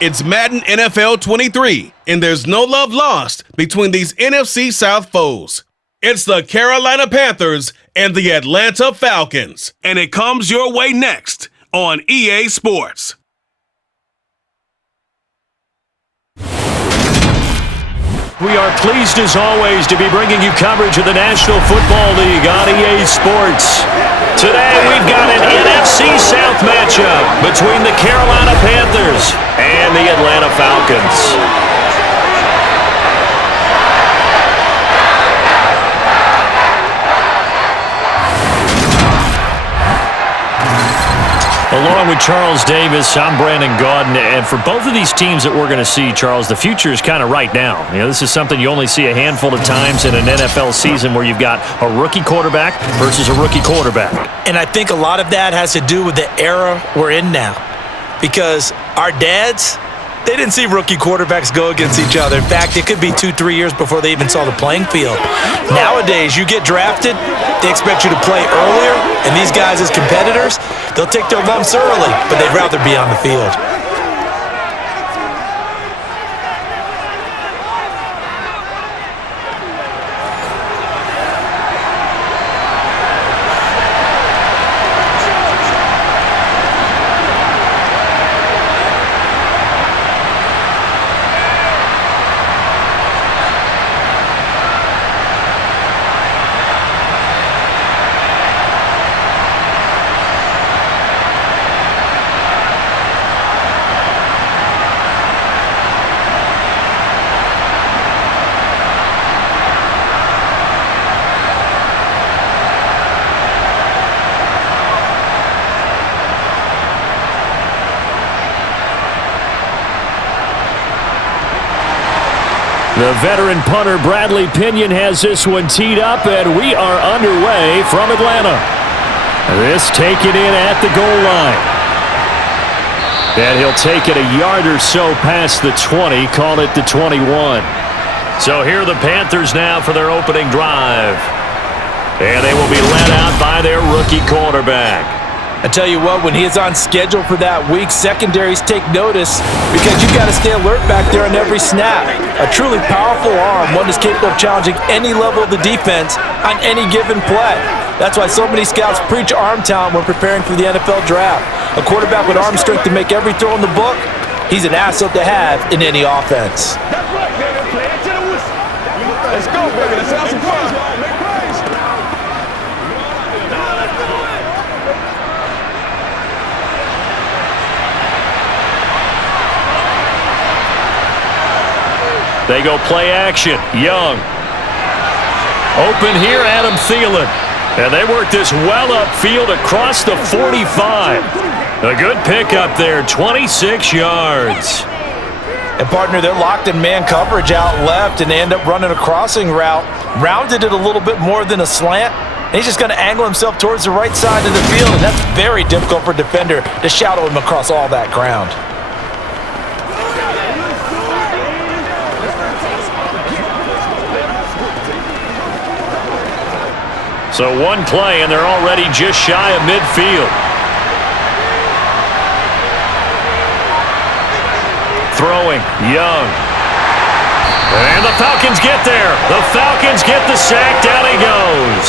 It's Madden NFL 23, and there's no love lost between these NFC South foes. It's the Carolina Panthers and the Atlanta Falcons, and it comes your way next on EA Sports. We are pleased as always to be bringing you coverage of the National Football League on EA Sports. Today we've got an NFC South matchup between the Carolina Panthers and the Atlanta Falcons. Along with Charles Davis, I'm Brandon Gaudin, and for both of these teams that we're going to see, Charles, the future is kind of right now. You know, this is something you only see a handful of times in an NFL season where you've got a rookie quarterback versus a rookie quarterback. And I think a lot of that has to do with the era we're in now, because our dads, they didn't see rookie quarterbacks go against each other. In fact, it could be 2-3 years before they even saw the playing field. Nowadays, you get drafted, they expect you to play earlier, and these guys as competitors, they'll take their lumps early, but they'd rather be on the field. The veteran punter Bradley Pinion has this one teed up, and we are underway from Atlanta. This taken in at the goal line. And he'll take it a yard or so past the 20, call it the 21. So here are the Panthers now for their opening drive. And they will be led out by their rookie quarterback. I tell you what, when he is on schedule for that week, secondaries take notice because you've got to stay alert back there on every snap. A truly powerful arm, one is capable of challenging any level of the defense on any given play. That's why so many scouts preach arm talent when preparing for the NFL draft. A quarterback with arm strength to make every throw in the book, he's an asset to have in any offense. That's right, baby. Play it to the whistle. Let's go, baby. Let's have some fun. Make plays. They go play action. Young. Open here, Adam Thielen. And they work this well upfield across the 45. A good pickup there, 26 yards. And partner, they're locked in man coverage out left, and they end up running a crossing route. Rounded it a little bit more than a slant. And he's just going to angle himself towards the right side of the field, and that's very difficult for a defender to shadow him across all that ground. So one play, and they're already just shy of midfield. Throwing, Young. And the Falcons get there. The Falcons get the sack. Down he goes.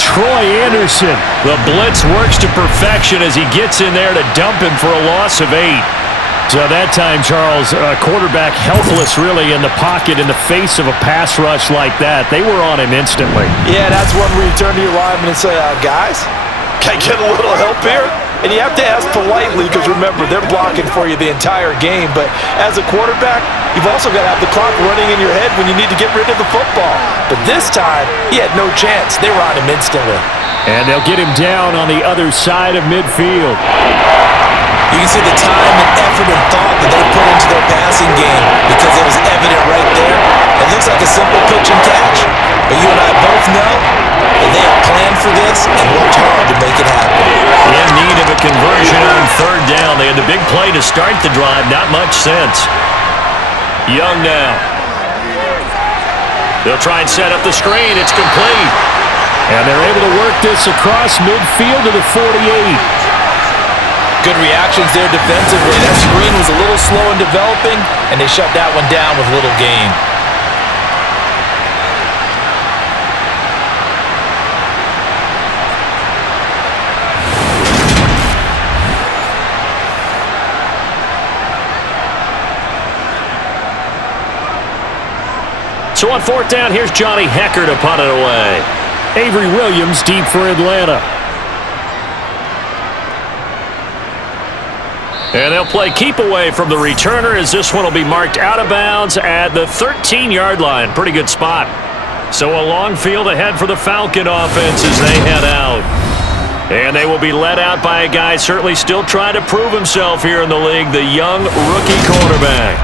Troy Anderson. The blitz works to perfection as he gets in there to dump him for a loss of 8. So that time, Charles, quarterback helpless really in the pocket in the face of a pass rush like that. They were on him instantly. Yeah, that's one where you turn to your lineman and say, guys, can I get a little help here? And you have to ask politely because, remember, they're blocking for you the entire game. But as a quarterback, you've also got to have the clock running in your head when you need to get rid of the football. But this time, he had no chance. They were on him instantly. And they'll get him down on the other side of midfield. You can see the time and effort and thought that they put into their passing game because it was evident right there. It looks like a simple pitch and catch, but you and I both know that they have planned for this and worked hard to make it happen. In need of a conversion on third down. They had the big play to start the drive. Not much sense. Young now. They'll try and set up the screen. It's complete. And they're able to work this across midfield to the 48. Good reactions there defensively. That screen was a little slow in developing, and they shut that one down with little gain. So on fourth down, here's Johnny Hecker to punt it away. Avery Williams deep for Atlanta. And they'll play keep away from the returner as this one will be marked out of bounds at the 13-yard line. Pretty good spot. So a long field ahead for the Falcon offense as they head out. And they will be led out by a guy certainly still trying to prove himself here in the league, the young rookie quarterback.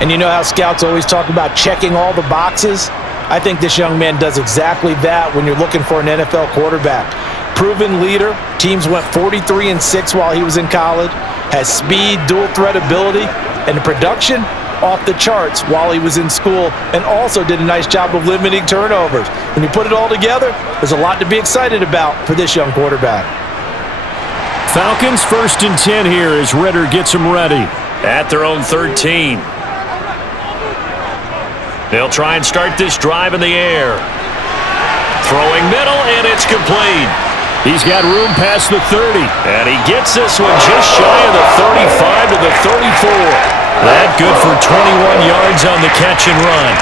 And you know how scouts always talk about checking all the boxes? I think this young man does exactly that when you're looking for an NFL quarterback. Proven leader. Teams went 43-6 while he was in college. Has speed, dual threat ability, and the production off the charts while he was in school, and also did a nice job of limiting turnovers. When you put it all together, there's a lot to be excited about for this young quarterback. Falcons 1st and 10 here as Ritter gets them ready at their own 13. They'll try and start this drive in the air. Throwing middle, and it's complete. He's got room past the 30, and he gets this one just shy of the 35 to the 34. That good for 21 yards on the catch and run.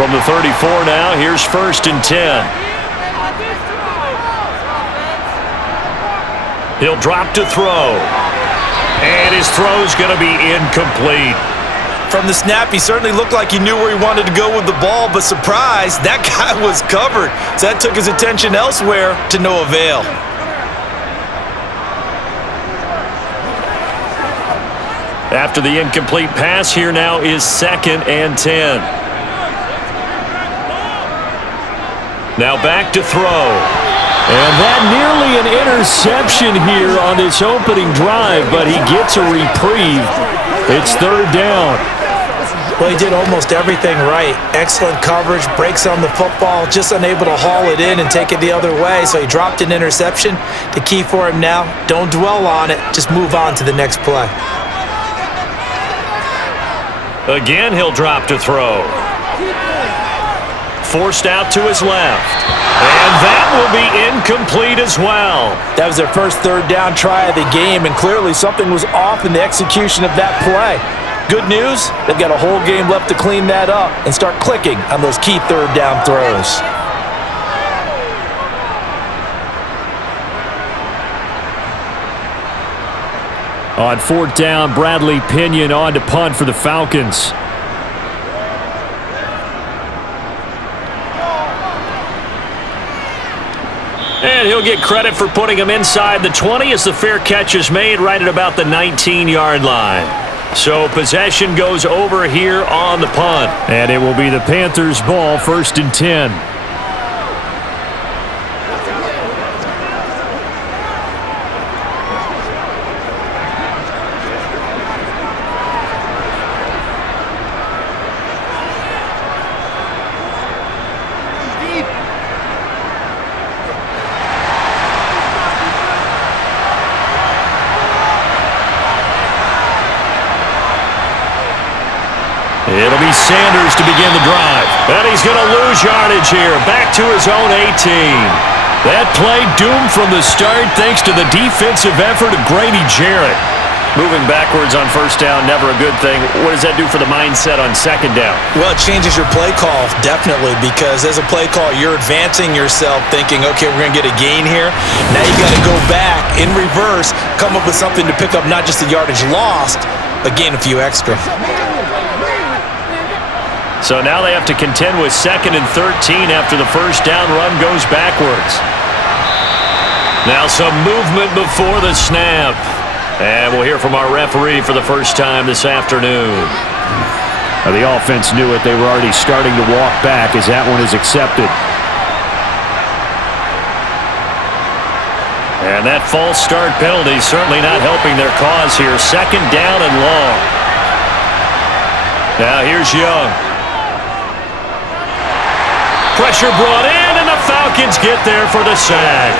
From the 34 now, here's 1st and 10. He'll drop to throw. And his throw's going to be incomplete. From the snap, he certainly looked like he knew where he wanted to go with the ball, but surprise, that guy was covered. So that took his attention elsewhere to no avail. After the incomplete pass, here now is 2nd and 10. Now back to throw. And that nearly an interception here on this opening drive, but he gets a reprieve. It's 3rd down. Well, he did almost everything right. Excellent coverage, breaks on the football, just unable to haul it in and take it the other way, so he dropped an interception. The key for him now, don't dwell on it, just move on to the next play. Again, he'll drop to throw. Forced out to his left. And that will be incomplete as well. That was their first 3rd down try of the game, and clearly something was off in the execution of that play. Good news, they've got a whole game left to clean that up and start clicking on those key 3rd down throws. On 4th down, Bradley Pinion on to punt for the Falcons. And he'll get credit for putting him inside the 20 as the fair catch is made right at about the 19-yard line. So possession goes over here on the punt. And it will be the Panthers' ball, 1st and 10. It'll be Sanders to begin the drive. And he's going to lose yardage here. Back to his own 18. That play doomed from the start thanks to the defensive effort of Grady Jarrett. Moving backwards on 1st down, never a good thing. What does that do for the mindset on 2nd down? Well, it changes your play call, definitely, because as a play call, you're advancing yourself thinking, okay, we're going to get a gain here. Now you got to go back in reverse, come up with something to pick up not just the yardage lost, but gain a few extra. So now they have to contend with 2nd and 13 after the 1st down run goes backwards. Now some movement before the snap. And we'll hear from our referee for the first time this afternoon. The offense knew it. They were already starting to walk back as that one is accepted. And that false start penalty certainly not helping their cause here. Second down and long. Now here's Young. Pressure brought in, and the Falcons get there for the sack.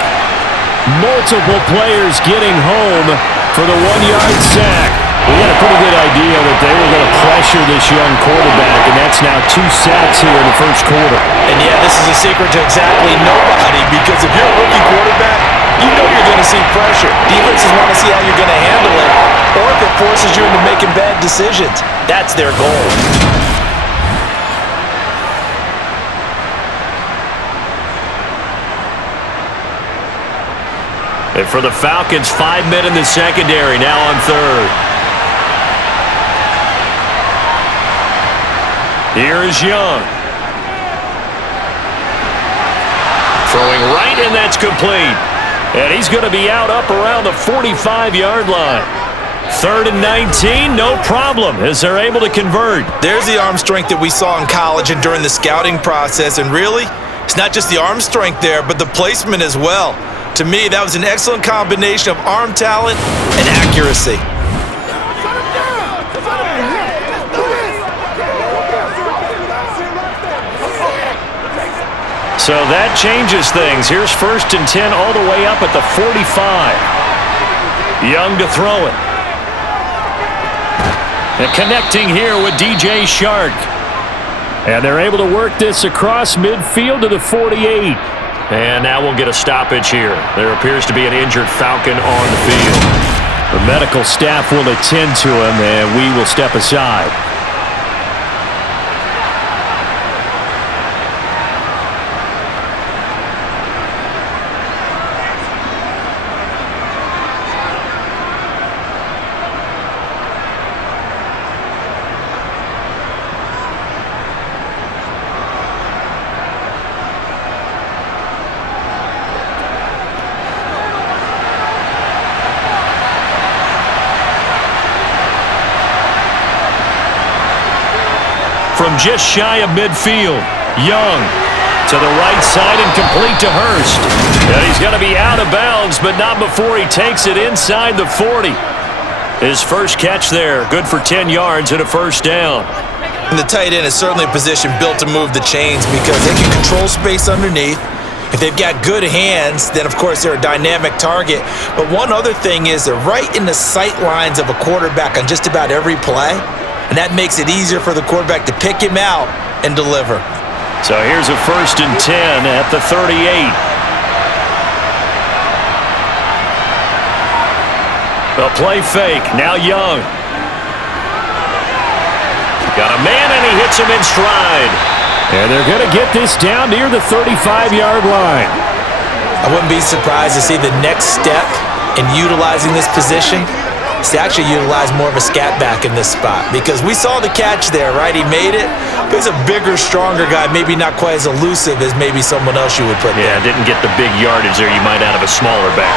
Multiple players getting home for the 1-yard sack. We had a pretty good idea that they were going to pressure this young quarterback, and that's now 2 sacks here in the first quarter. And yeah, this is a secret to exactly nobody, because if you're a rookie quarterback, you know you're going to see pressure. Defenses want to see how you're going to handle it, or if it forces you into making bad decisions. That's their goal. And for the Falcons, 5 men in the secondary, now on third. Here is Young. Throwing right, and that's complete. And he's going to be out up around the 45-yard line. 3rd and 19, no problem, as they're able to convert. There's the arm strength that we saw in college and during the scouting process. And really, it's not just the arm strength there, but the placement as well. To me, that was an excellent combination of arm talent and accuracy. So that changes things. Here's 1st and 10 all the way up at the 45. Young to throw it. And connecting here with DJ Shark. And they're able to work this across midfield to the 48. And now we'll get a stoppage here. There appears to be an injured Falcon on the field. The medical staff will attend to him, and we will step aside. From just shy of midfield, Young to the right side and complete to Hurst. And he's going to be out of bounds, but not before he takes it inside the 40. His first catch there, good for 10 yards and a first down. And the tight end is certainly a position built to move the chains because they can control space underneath. If they've got good hands, then of course they're a dynamic target. But one other thing is they're right in the sight lines of a quarterback on just about every play. And that makes it easier for the quarterback to pick him out and deliver. So here's a 1st and 10 at the 38. The play fake. Now Young. Got a man, and he hits him in stride. And they're going to get this down near the 35-yard line. I wouldn't be surprised to see the next step in utilizing this position is to actually utilize more of a scat back in this spot, because we saw the catch there, right? He made it, but he's a bigger, stronger guy, maybe not quite as elusive as maybe someone else you would put there. Yeah, didn't get the big yardage there you might out of a smaller back.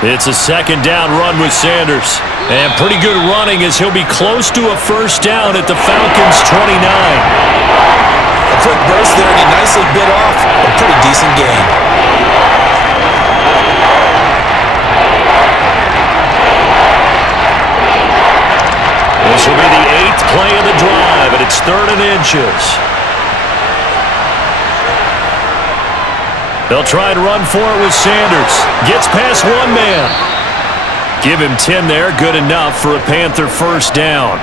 It's a 2nd down run with Sanders. And pretty good running as he'll be close to a first down at the Falcons' 29. A quick burst there, and he nicely bit off a pretty decent gain. This will be the 8th play of the drive, and it's 3rd and inches. They'll try and run for it with Sanders. Gets past one man. Give him 10 there, good enough for a Panther first down.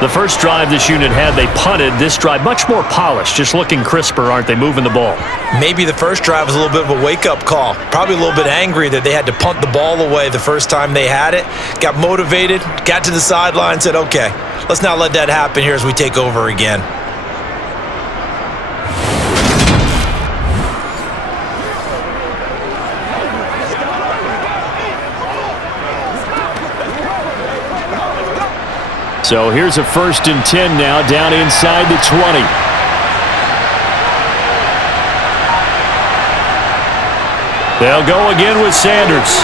The first drive this unit had, they punted. This drive, much more polished, just looking crisper, aren't they, moving the ball? Maybe the first drive was a little bit of a wake-up call. Probably a little bit angry that they had to punt the ball away the first time they had it. Got motivated, got to the sideline, said, okay, let's not let that happen here as we take over again. So here's a 1st and 10 now, down inside the 20. They'll go again with Sanders.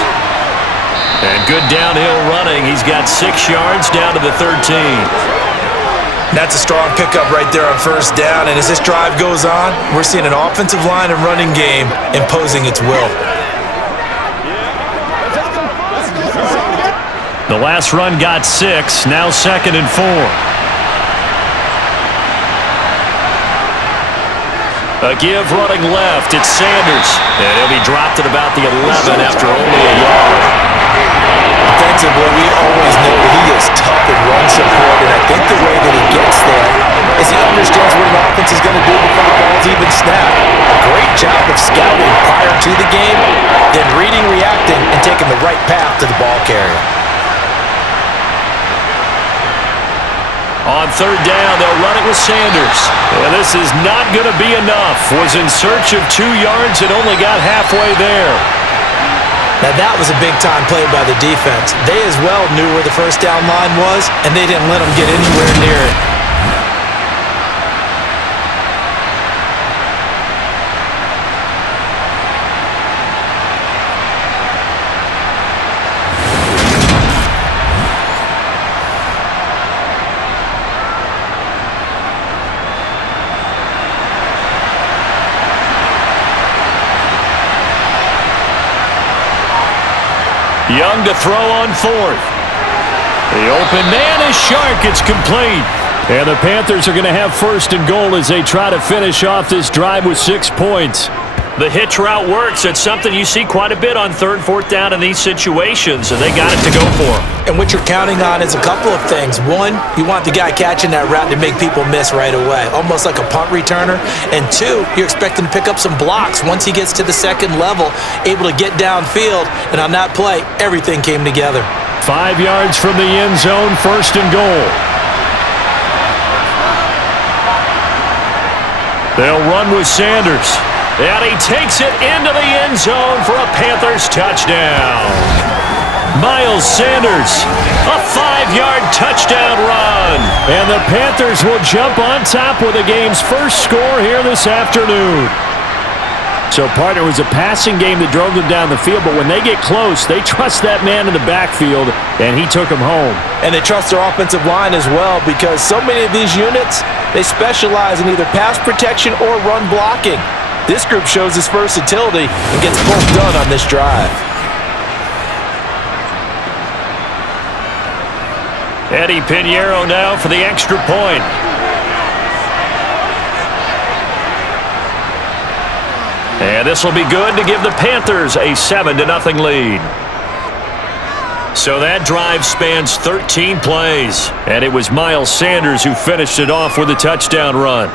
And good downhill running. He's got 6 yards down to the 13. That's a strong pickup right there on first down. And as this drive goes on, we're seeing an offensive line and running game imposing its will. The last run got 6. Now 2nd and 4. A give running left. It's Sanders. And he'll be dropped at about the 11 after only a yard. Defensively, we always know that he is tough in run support, and I think the way that he gets there is he understands what an offense is going to do before the ball's even snapped. A great job of scouting prior to the game, then reading, reacting, and taking the right path to the ball carrier. On 3rd down, they'll run it with Sanders. And this is not going to be enough. Was in search of 2 yards and only got halfway there. Now that was a big-time play by the defense. They as well knew where the first down line was, and they didn't let them get anywhere near it. Young to throw on 4th. The open man is Shark. It's complete. And the Panthers are going to have 1st and goal as they try to finish off this drive with 6 points. The hitch route works. It's something you see quite a bit on 3rd and 4th down in these situations, and they got it to go for them. And what you're counting on is a couple of things. One, you want the guy catching that route to make people miss right away, almost like a punt returner. And 2, you're expecting to pick up some blocks once he gets to the 2nd level, able to get downfield. And on that play, everything came together. 5 yards from the end zone, 1st and goal. They'll run with Sanders. And he takes it into the end zone for a Panthers touchdown. Miles Sanders, a 5-yard touchdown run. And the Panthers will jump on top with the game's first score here this afternoon. So, partner, it was a passing game that drove them down the field, but when they get close, they trust that man in the backfield, and he took them home. And they trust their offensive line as well, because so many of these units, they specialize in either pass protection or run blocking. This group shows its versatility and gets both done on this drive. Eddie Pinheiro now for the extra point. And this will be good to give the Panthers a 7-0 lead. So that drive spans 13 plays. And it was Miles Sanders who finished it off with a touchdown run.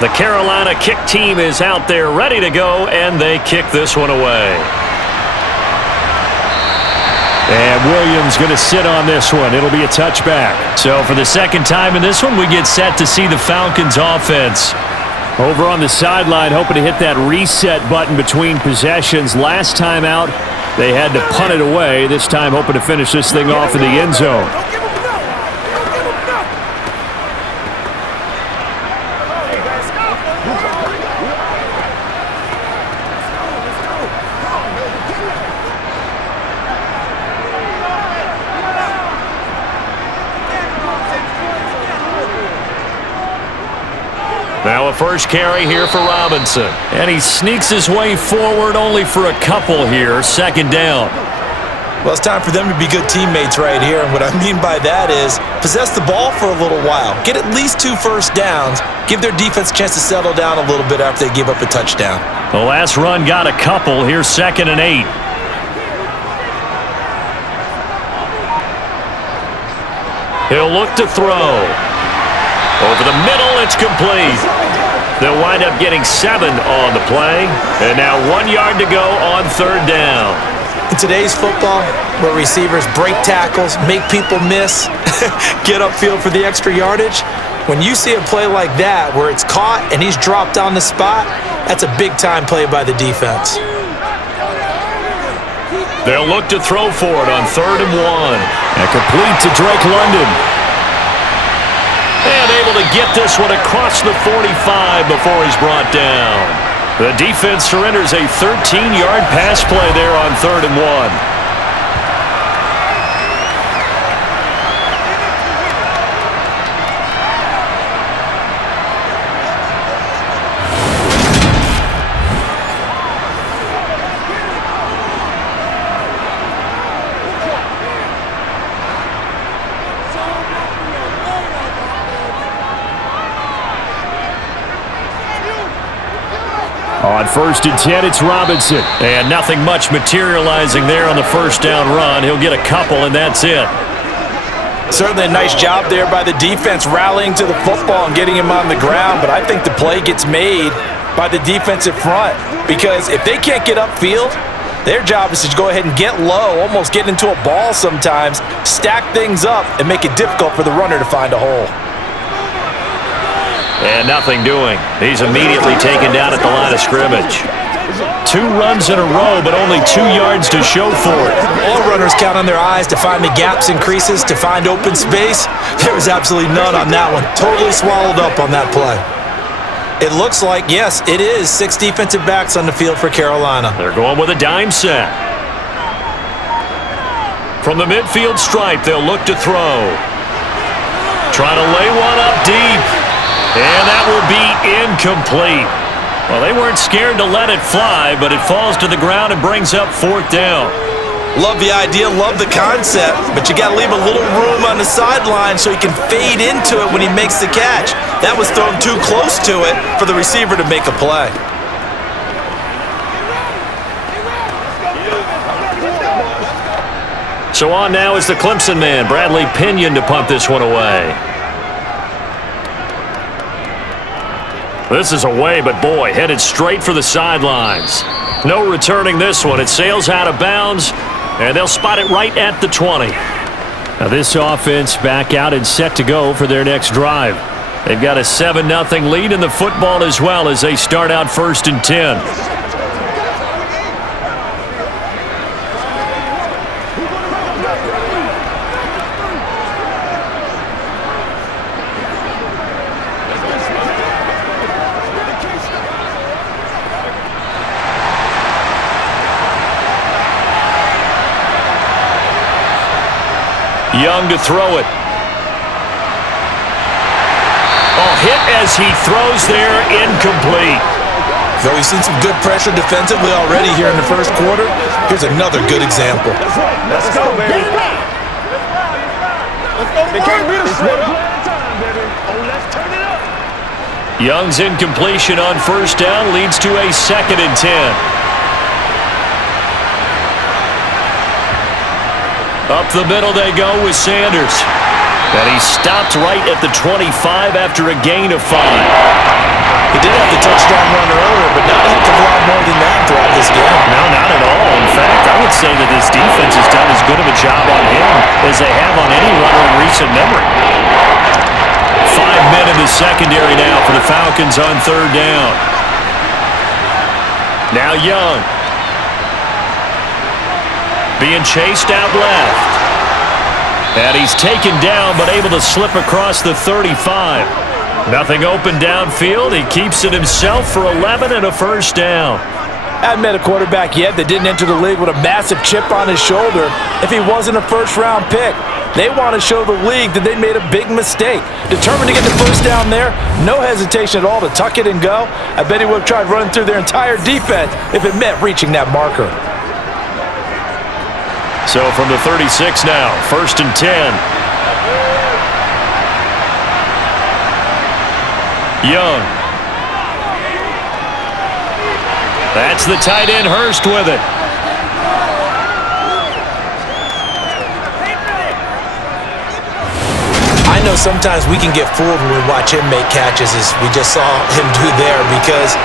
The Carolina kick team is out there ready to go, and they kick this one away. And Williams going to sit on this one. It'll be a touchback. So for the 2nd time in this one, we get set to see the Falcons offense. Over on the sideline, hoping to hit that reset button between possessions. Last time out, they had to punt it away. This time, hoping to finish this thing off in the end zone. Now a first carry here for Robinson. And he sneaks his way forward only for a couple here. 2nd down. Well, it's time for them to be good teammates right here. And what I mean by that is possess the ball for a little while. Get at least 2 first downs. Give their defense a chance to settle down a little bit after they give up a touchdown. The last run got a couple. Here's 2nd and 8. He'll look to throw. Over the middle, it's complete. They'll wind up getting 7 on the play. And now 1 yard to go on 3rd down. In today's football, where receivers break tackles, make people miss, get upfield for the extra yardage, when you see a play like that where it's caught and he's dropped on the spot, that's a big-time play by the defense. They'll look to throw for it on 3rd and 1. And complete to Drake London. And able to get this one across the 45 before he's brought down. The defense surrenders a 13-yard pass play there on 3rd and 1. On 1st and 10, it's Robinson. And nothing much materializing there on the first down run. He'll get a couple, and that's it. Certainly a nice job there by the defense rallying to the football and getting him on the ground, but I think the play gets made by the defensive front because if they can't get upfield, their job is to go ahead and get low, almost get into a ball sometimes, stack things up, and make it difficult for the runner to find a hole. And nothing doing. He's immediately taken down at the line of scrimmage. 2 runs in a row, but only 2 yards to show for it. All runners count on their eyes to find the gaps and creases, to find open space. There was absolutely none on that one. Totally swallowed up on that play. It looks like, yes, it is 6 defensive backs on the field for Carolina. They're going with a dime set. From the midfield stripe, they'll look to throw. Trying to lay one up deep. And that will be incomplete. Well, they weren't scared to let it fly, but it falls to the ground and brings up 4th down. Love the idea, love the concept, but you got to leave a little room on the sideline so he can fade into it when he makes the catch. That was thrown too close to it for the receiver to make a play. So on now is the Clemson man, Bradley Pinion, to punt this one away. This is away, but boy, headed straight for the sidelines. No returning this one. It sails out of bounds, and they'll spot it right at the 20. Now this offense back out and set to go for their next drive. They've got a 7-0 lead in the football as well as they start out 1st and 10. Young to throw it. Oh, hit as he throws there, incomplete. So we've seen some good pressure defensively already here in the first quarter. Here's another good example. Let's go, baby. They can't beat us right up. Oh, let's turn it up. Young's incompletion on 1st down leads to a 2nd and 10. Up the middle they go with Sanders. And he stopped right at the 25 after a gain of 5. He did have the touchdown run earlier, but not a heck of a lot more than that throughout this game. No, not at all. In fact, I would say that this defense has done as good of a job on him as they have on any runner in recent memory. 5 men in the secondary now for the Falcons on 3rd down. Now Young. Being chased out left. And he's taken down, but able to slip across the 35. Nothing open downfield. He keeps it himself for 11 and a 1st down. Hadn't met a quarterback yet that didn't enter the league with a massive chip on his shoulder if he wasn't a 1st-round pick. They want to show the league that they made a big mistake. Determined to get the 1st down there, no hesitation at all to tuck it and go. I bet he would have tried running through their entire defense if it meant reaching that marker. So from the 36 now, 1st and 10. Young. That's the tight end, Hurst, with it. I know sometimes we can get fooled when we watch him make catches, as we just saw him do there, because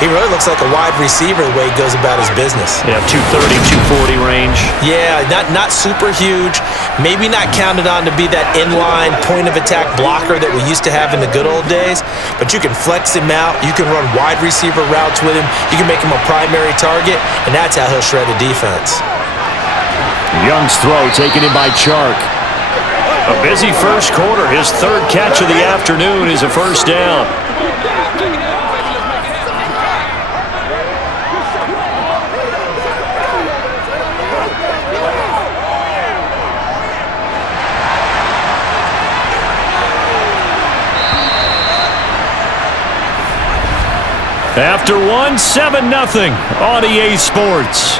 He really looks like a wide receiver the way he goes about his business. Yeah, 230, 240 range. Yeah, not super huge. Maybe not counted on to be that inline point-of-attack blocker that we used to have in the good old days, but you can flex him out. You can run wide receiver routes with him. You can make him a primary target, and that's how he'll shred a defense. Young's throw taken in by Chark. A busy first quarter. His third catch of the afternoon is a first down. After one, 7-0 on EA Sports.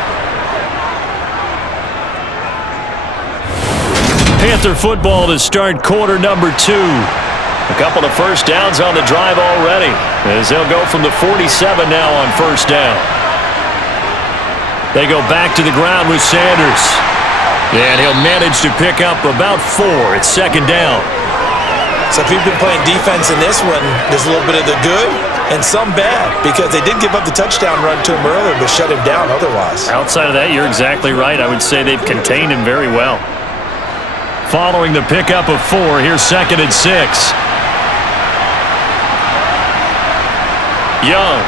Panther football to start quarter number 2. A couple of first downs on the drive already, as they'll go from the 47 now on first down. They go back to the ground with Sanders. And he'll manage to pick up about 4 at second down. So if you've been playing defense in this one, there's a little bit of the good and some bad, because they did give up the touchdown run to him earlier, but shut him down otherwise. Outside of that, you're exactly right. I would say they've contained him very well. Following the pickup of 4, here's 2nd and 6. Young.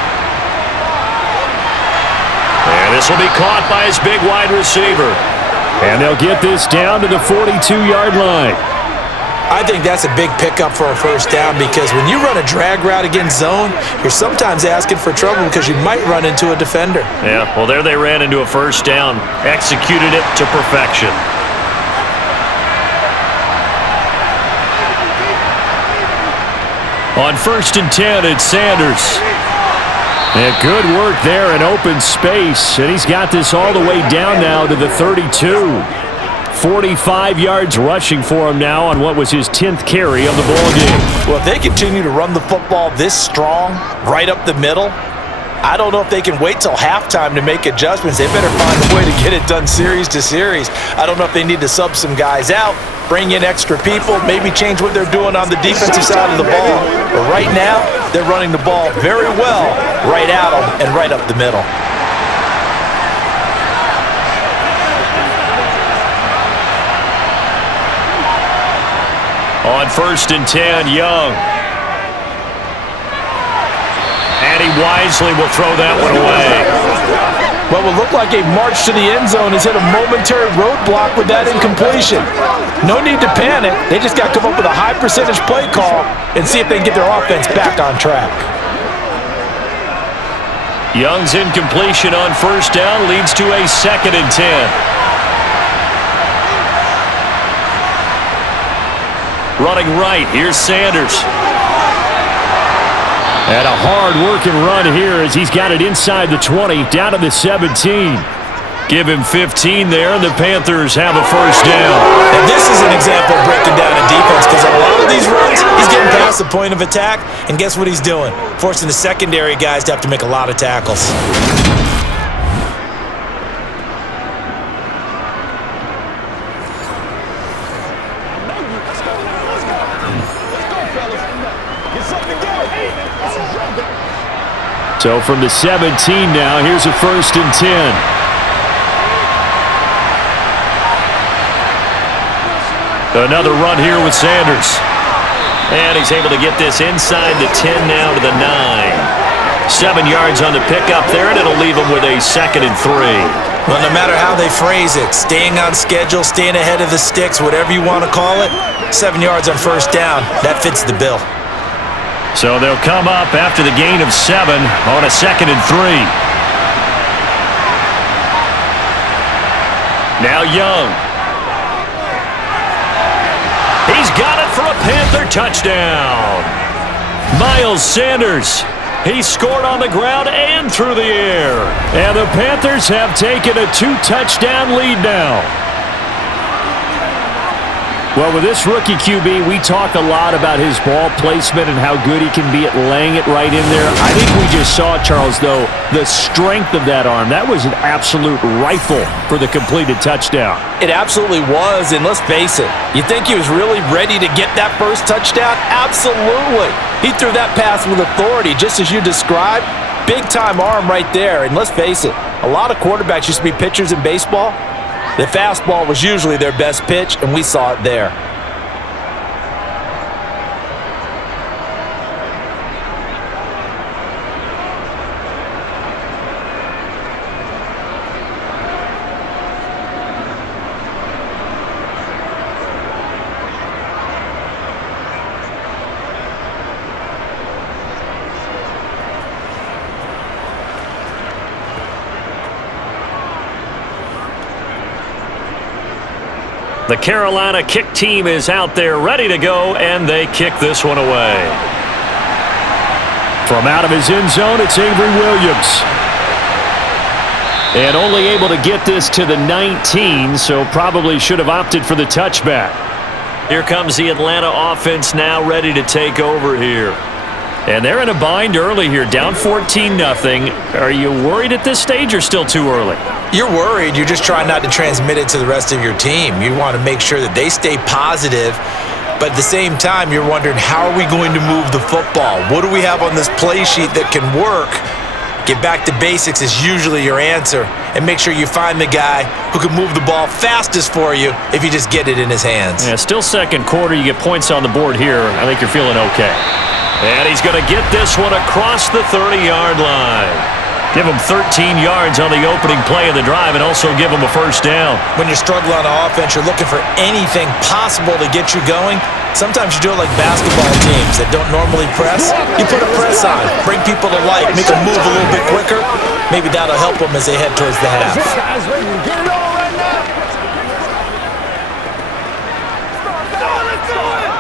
And this will be caught by his big wide receiver. And they'll get this down to the 42-yard line. I think that's a big pickup for a first down, because when you run a drag route against zone, you're sometimes asking for trouble because you might run into a defender. Yeah, well, there they ran into a first down. Executed it to perfection. On 1st and 10, it's Sanders. And good work there in open space. And he's got this all the way down now to the 32. 45 yards rushing for him now on what was his 10th carry of the ballgame. Well, if they continue to run the football this strong, right up the middle, I don't know if they can wait till halftime to make adjustments. They better find a way to get it done series to series. I don't know if they need to sub some guys out, bring in extra people, maybe change what they're doing on the defensive side of the ball. But right now, they're running the ball very well right at them and right up the middle. On 1st and 10, Young. And he wisely will throw that one away. What will look like a march to the end zone has hit a momentary roadblock with that incompletion. No need to panic. They just got to come up with a high percentage play call and see if they can get their offense back on track. Young's incompletion on first down leads to a 2nd and 10. Running right, here's Sanders. And a hard-working run here as he's got it inside the 20, down to the 17. Give him 15 there, and the Panthers have a first down. And this is an example of breaking down a defense, because on a lot of these runs, he's getting past the point of attack, and guess what he's doing? Forcing the secondary guys to have to make a lot of tackles. So from the 17 now, here's a 1st and 10. Another run here with Sanders. And he's able to get this inside the 10 now to the 9. 7 yards on the pickup there, and it'll leave him with a 2nd and 3. Well, no matter how they phrase it, staying on schedule, staying ahead of the sticks, whatever you want to call it, 7 yards on first down, that fits the bill. So they'll come up after the gain of 7 on a 2nd and 3. Now Young. He's got it for a Panther touchdown. Miles Sanders. He scored on the ground and through the air. And the Panthers have taken a 2-touchdown lead now. Well, with this rookie QB, we talk a lot about his ball placement and how good he can be at laying it right in there. I think we just saw, Charles, though, the strength of that arm. That was an absolute rifle for the completed touchdown. It absolutely was, and let's face it, you think he was really ready to get that first touchdown? Absolutely. He threw that pass with authority, just as you described. Big-time arm right there, and let's face it, a lot of quarterbacks used to be pitchers in baseball. The fastball was usually their best pitch, and we saw it there. The Carolina kick team is out there ready to go, and they kick this one away. From out of his end zone, it's Avery Williams. And only able to get this to the 19, so probably should have opted for the touchback. Here comes the Atlanta offense now ready to take over here. And they're in a bind early here, down 14-0. Are you worried at this stage or still too early? You're worried. You're just trying not to transmit it to the rest of your team. You want to make sure that they stay positive, but at the same time, you're wondering, how are we going to move the football? What do we have on this play sheet that can work? Get back to basics is usually your answer, and make sure you find the guy who can move the ball fastest for you if you just get it in his hands. Yeah, still second quarter. You get points on the board here. I think you're feeling okay. And he's going to get this one across the 30-yard line. Give him 13 yards on the opening play of the drive and also give him a first down. When you're struggling on offense, you're looking for anything possible to get you going. Sometimes you do it like basketball teams that don't normally press. You put a press on, bring people to life, make them move a little bit quicker. Maybe that'll help them as they head towards the half. Guys, ready to get it on right now. Let's do it.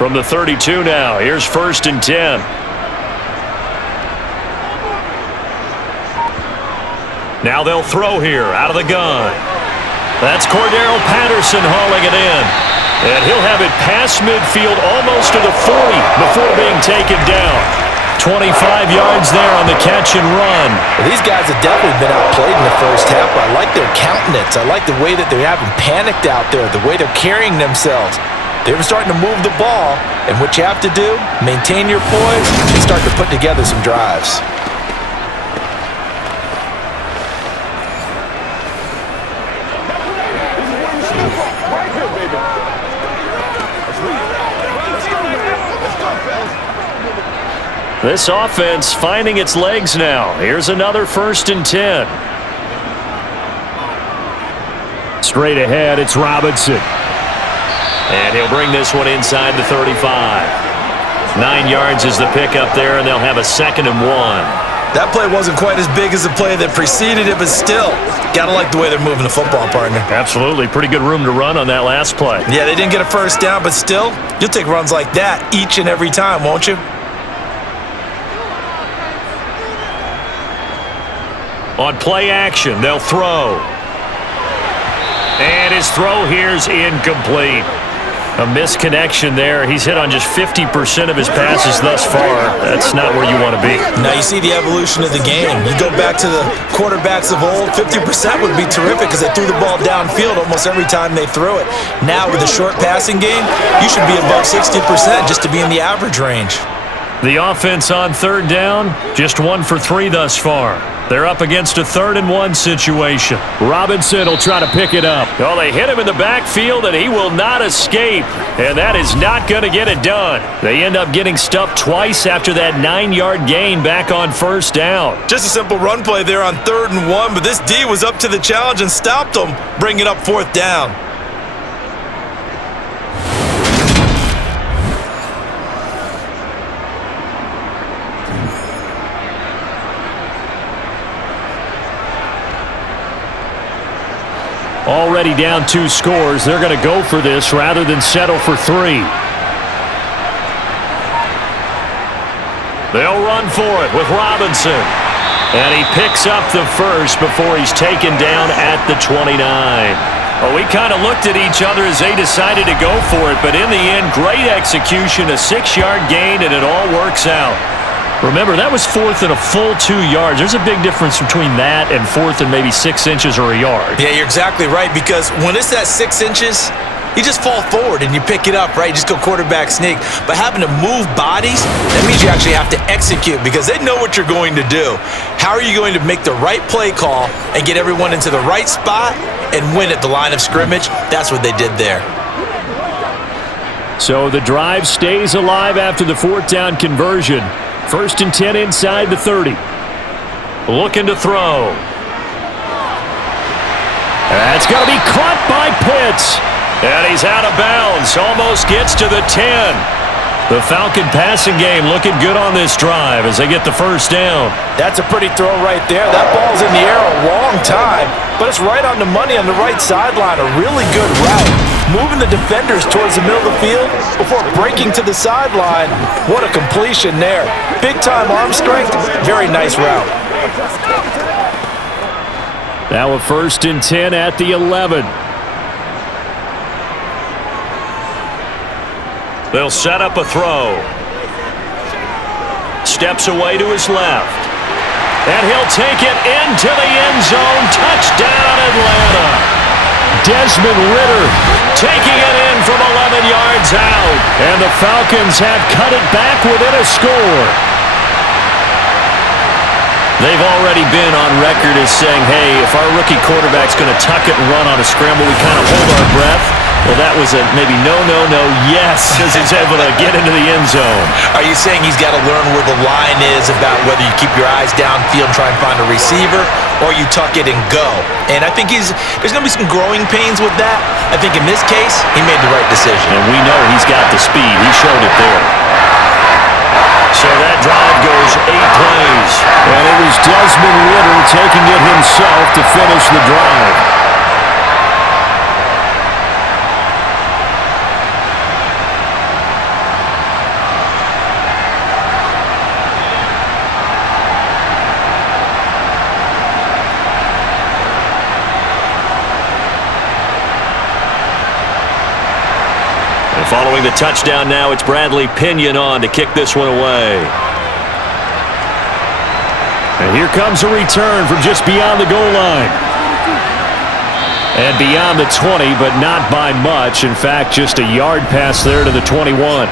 From the 32 now, here's 1st and 10. Now they'll throw here out of the gun. That's Cordero Patterson hauling it in. And he'll have it past midfield almost to the 40 before being taken down. 25 yards there on the catch and run. Well, these guys have definitely been outplayed in the first half, but I like their countenance. I like the way that they haven't panicked out there, the way they're carrying themselves. They're starting to move the ball, and what you have to do, maintain your poise and start to put together some drives. This offense finding its legs now. Here's another 1st and 10. Straight ahead, it's Robinson. And he'll bring this one inside the 35. 9 yards is the pickup there, and they'll have a 2nd and 1. That play wasn't quite as big as the play that preceded it, but still, gotta like the way they're moving the football, partner. Absolutely. Pretty good room to run on that last play. Yeah, they didn't get a first down, but still, you'll take runs like that each and every time, won't you? On play action, they'll throw. And his throw here's incomplete. A misconnection there. He's hit on just 50% of his passes thus far. That's not where you want to be. Now you see the evolution of the game. You go back to the quarterbacks of old, 50% would be terrific because they threw the ball downfield almost every time they threw it. Now with the short passing game, you should be above 60% just to be in the average range. The offense on 3rd down, just 1 for 3 thus far. They're up against a 3rd and 1 situation. Robinson will try to pick it up. Oh, they hit him in the backfield, and he will not escape. And that is not going to get it done. They end up getting stuffed twice after that 9-yard gain back on 1st down. Just a simple run play there on 3rd and 1, but this D was up to the challenge and stopped them, bringing up 4th down. Already down 2 scores. They're going to go for this rather than settle for 3. They'll run for it with Robinson. And he picks up the first before he's taken down at the 29. Well, we kind of looked at each other as they decided to go for it, but in the end, great execution, a 6-yard gain, and it all works out. Remember, that was 4th and a full 2 yards. There's a big difference between that and 4th and maybe 6 inches or a yard. Yeah, you're exactly right, because when it's at 6 inches, You just fall forward and you pick it up, right? You just go quarterback sneak. But having to move bodies, that means you actually have to execute because they know what you're going to do. How are you going to make the right play call and get everyone into the right spot and win at the line of scrimmage? That's what they did there. So the drive stays alive after the fourth down conversion. 1st and 10 inside the 30. Looking to throw. That's going to be caught by Pitts. And he's out of bounds. Almost gets to the 10. The Falcon passing game looking good on this drive as they get the first down. That's a pretty throw right there. That ball's in the air a long time, but it's right on the money on the right sideline. A really good route. Moving the defenders towards the middle of the field before breaking to the sideline. What a completion there. Big-time arm strength. Very nice route. Now a 1st and 10 at the 11. They'll set up a throw. Steps away to his left. And he'll take it into the end zone. Touchdown, Atlanta. Desmond Ridder taking it in from 11 yards out. And the Falcons have cut it back within a score. They've already been on record as saying, hey, if our rookie quarterback's going to tuck it and run on a scramble, we kind of hold our breath. Well, that was a maybe no, yes, as he's able to get into the end zone. Are you saying he's got to learn where the line is about whether you keep your eyes downfield and try and find a receiver, or you tuck it and go? And I think there's going to be some growing pains with that. I think in this case, he made the right decision. And we know he's got the speed. He showed it there. So that drive goes 8 plays. And it was Desmond Ridder taking it himself to finish the drive. Following the touchdown now, it's Bradley Pinion on to kick this one away. And here comes a return from just beyond the goal line. And beyond the 20, but not by much. In fact, just a yard pass there to the 21.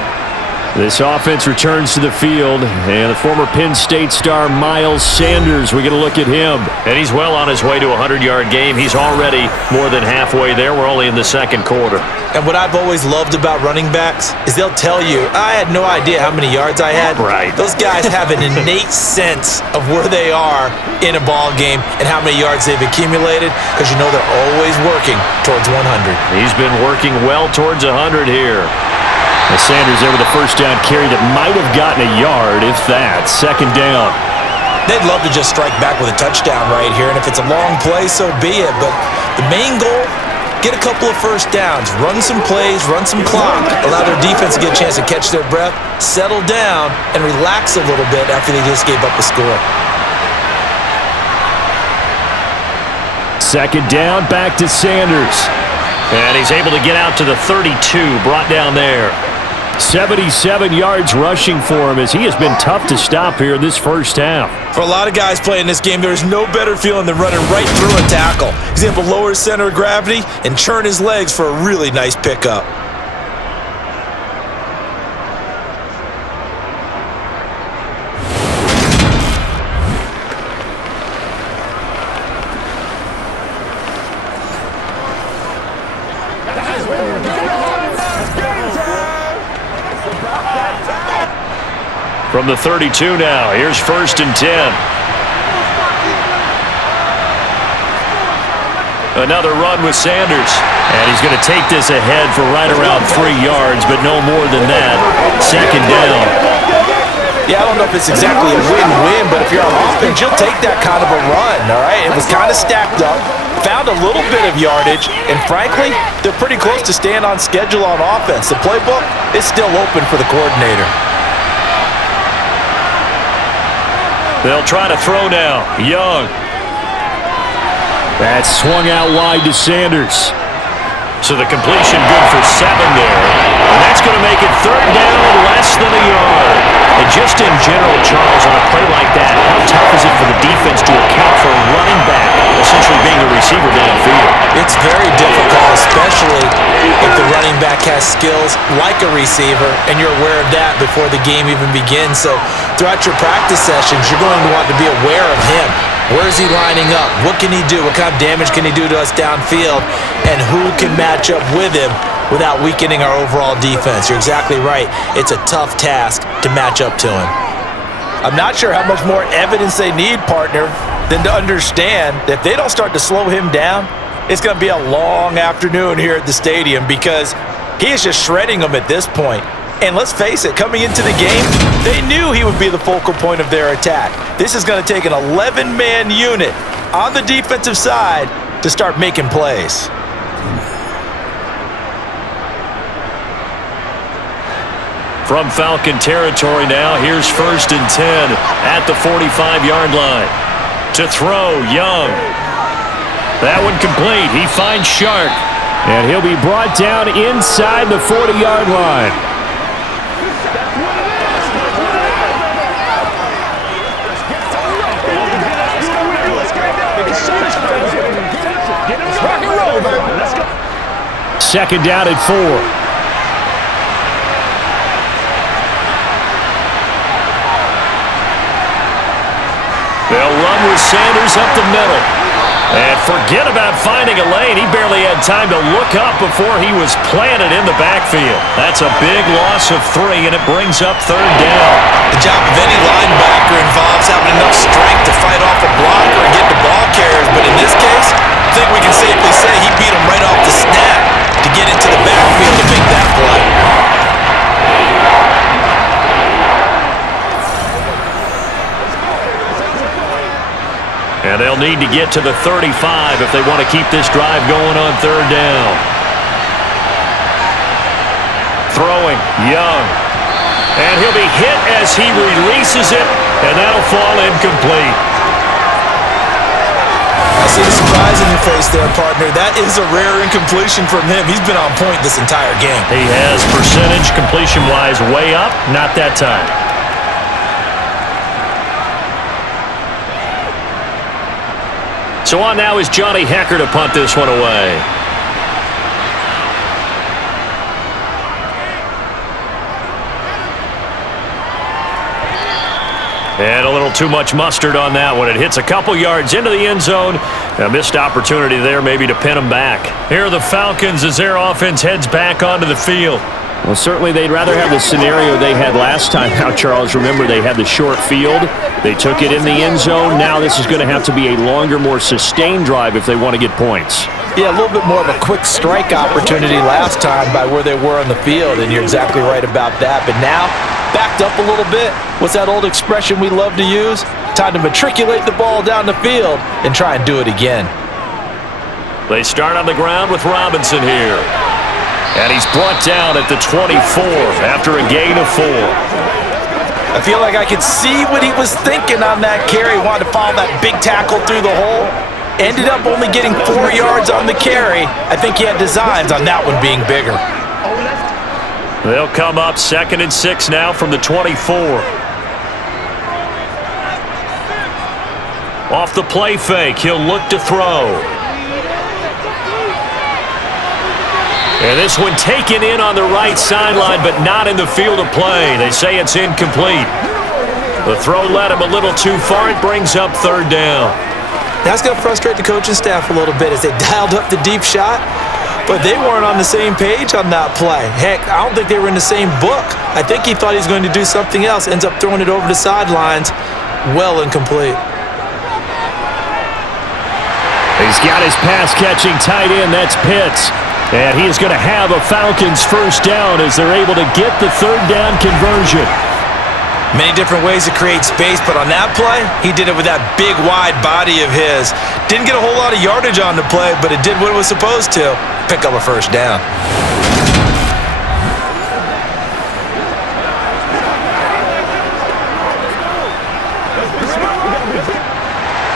This offense returns to the field, and the former Penn State star Miles Sanders, we're going to look at him. And he's well on his way to a 100-yard game. He's already more than halfway there. We're only in the second quarter. And what I've always loved about running backs is they'll tell you, I had no idea how many yards I had. Right. Those guys have an innate sense of where they are in a ball game and how many yards they've accumulated because you know they're always working towards 100. He's been working well towards 100 here. And Sanders there with a first down carry that might have gotten a yard, if that. Second down. They'd love to just strike back with a touchdown right here, and if it's a long play, so be it. But the main goal, get a couple of first downs, run some plays, run some clock, allow their defense to get a chance to catch their breath, settle down, and relax a little bit after they just gave up a score. Second down, back to Sanders. And he's able to get out to the 32, brought down there. 77 yards rushing for him as he has been tough to stop here in this first half. For a lot of guys playing this game, there's no better feeling than running right through a tackle. He's able to lower his center of gravity and churn his legs for a really nice pickup. From the 32 now, here's 1st and 10. Another run with Sanders. And he's going to take this ahead for right around 3 yards, but no more than that. Second down. Yeah, I don't know if it's exactly a win-win, but if you're on offense, you'll take that kind of a run, all right? It was kind of stacked up, found a little bit of yardage, and frankly, they're pretty close to staying on schedule on offense. The playbook is still open for the coordinator. They'll try to throw now. Young. That swung out wide to Sanders. So the completion good for 7 there. And that's going to make it 3rd down and less than a yard. And just in general, Charles, on a play like that, how tough is it for the defense to account for a running back essentially being a receiver downfield? It's very difficult, especially if the running back has skills like a receiver, and you're aware of that before the game even begins. So throughout your practice sessions, you're going to want to be aware of him. Where is he lining up? What can he do? What kind of damage can he do to us downfield? And who can match up with him without weakening our overall defense? You're exactly right. It's a tough task to match up to him. I'm not sure how much more evidence they need, partner, than to understand that if they don't start to slow him down, it's going to be a long afternoon here at the stadium, because he is just shredding them at this point. And let's face it, coming into the game, they knew he would be the focal point of their attack. This is going to take an 11-man unit on the defensive side to start making plays. From Falcon territory now, here's 1st and 10 at the 45-yard line. To throw, Young. That one complete. He finds Shark. And he'll be brought down inside the 40-yard line. Second down at 4. They'll run with Sanders up the middle. And forget about finding a lane. He barely had time to look up before he was planted in the backfield. That's a big loss of 3, and it brings up 3rd down. The job of any linebacker involves having enough strength to fight off a blocker and get the ball carriers. But in this case, I think we can safely say he beat him right off the snap to get into the backfield to make that play. And they'll need to get to the 35 if they want to keep this drive going on 3rd down. Throwing, Young. And he'll be hit as he releases it, and that'll fall incomplete. I see the surprise in your face there, partner. That is a rare incompletion from him. He's been on point this entire game. He has percentage completion-wise way up, not that time. So on now is Johnny Hecker to punt this one away. And a little too much mustard on that one. It hits a couple yards into the end zone. A missed opportunity there maybe to pin them back. Here are the Falcons as their offense heads back onto the field. Well, certainly they'd rather have the scenario they had last time. Now, Charles, remember they had the short field. They took it in the end zone. Now this is going to have to be a longer, more sustained drive if they want to get points. Yeah, a little bit more of a quick strike opportunity last time by where they were on the field, and you're exactly right about that. But now, backed up a little bit. What's that old expression we love to use? Time to matriculate the ball down the field and try and do it again. They start on the ground with Robinson here. And he's brought down at the 24 after a gain of 4. I feel like I could see what he was thinking on that carry. Wanted to follow that big tackle through the hole. Ended up only getting 4 yards on the carry. I think he had designs on that one being bigger. They'll come up 2nd and 6 now from the 24. Off the play fake, he'll look to throw. And this one taken in on the right sideline, but not in the field of play. They say it's incomplete. The throw led him a little too far. It brings up 3rd down. That's going to frustrate the coaching staff a little bit as they dialed up the deep shot, but they weren't on the same page on that play. Heck, I don't think they were in the same book. I think he thought he was going to do something else. Ends up throwing it over the sidelines. Well incomplete. He's got his pass-catching tight end. That's Pitts. And he is going to have a Falcons 1st down as they're able to get the 3rd down conversion. Many different ways to create space, but on that play, he did it with that big, wide body of his. Didn't get a whole lot of yardage on the play, but it did what it was supposed to. Pick up a 1st down.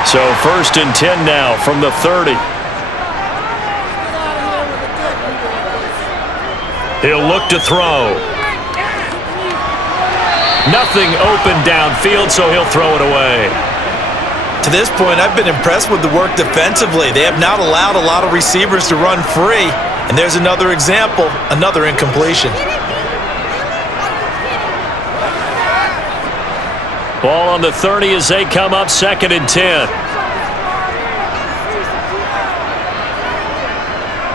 So 1st and 10 now from the 30. He'll look to throw. Nothing open downfield, so he'll throw it away. To this point, I've been impressed with the work defensively. They have not allowed a lot of receivers to run free. And there's another example, another incompletion. Ball on the 30 as they come up 2nd and 10.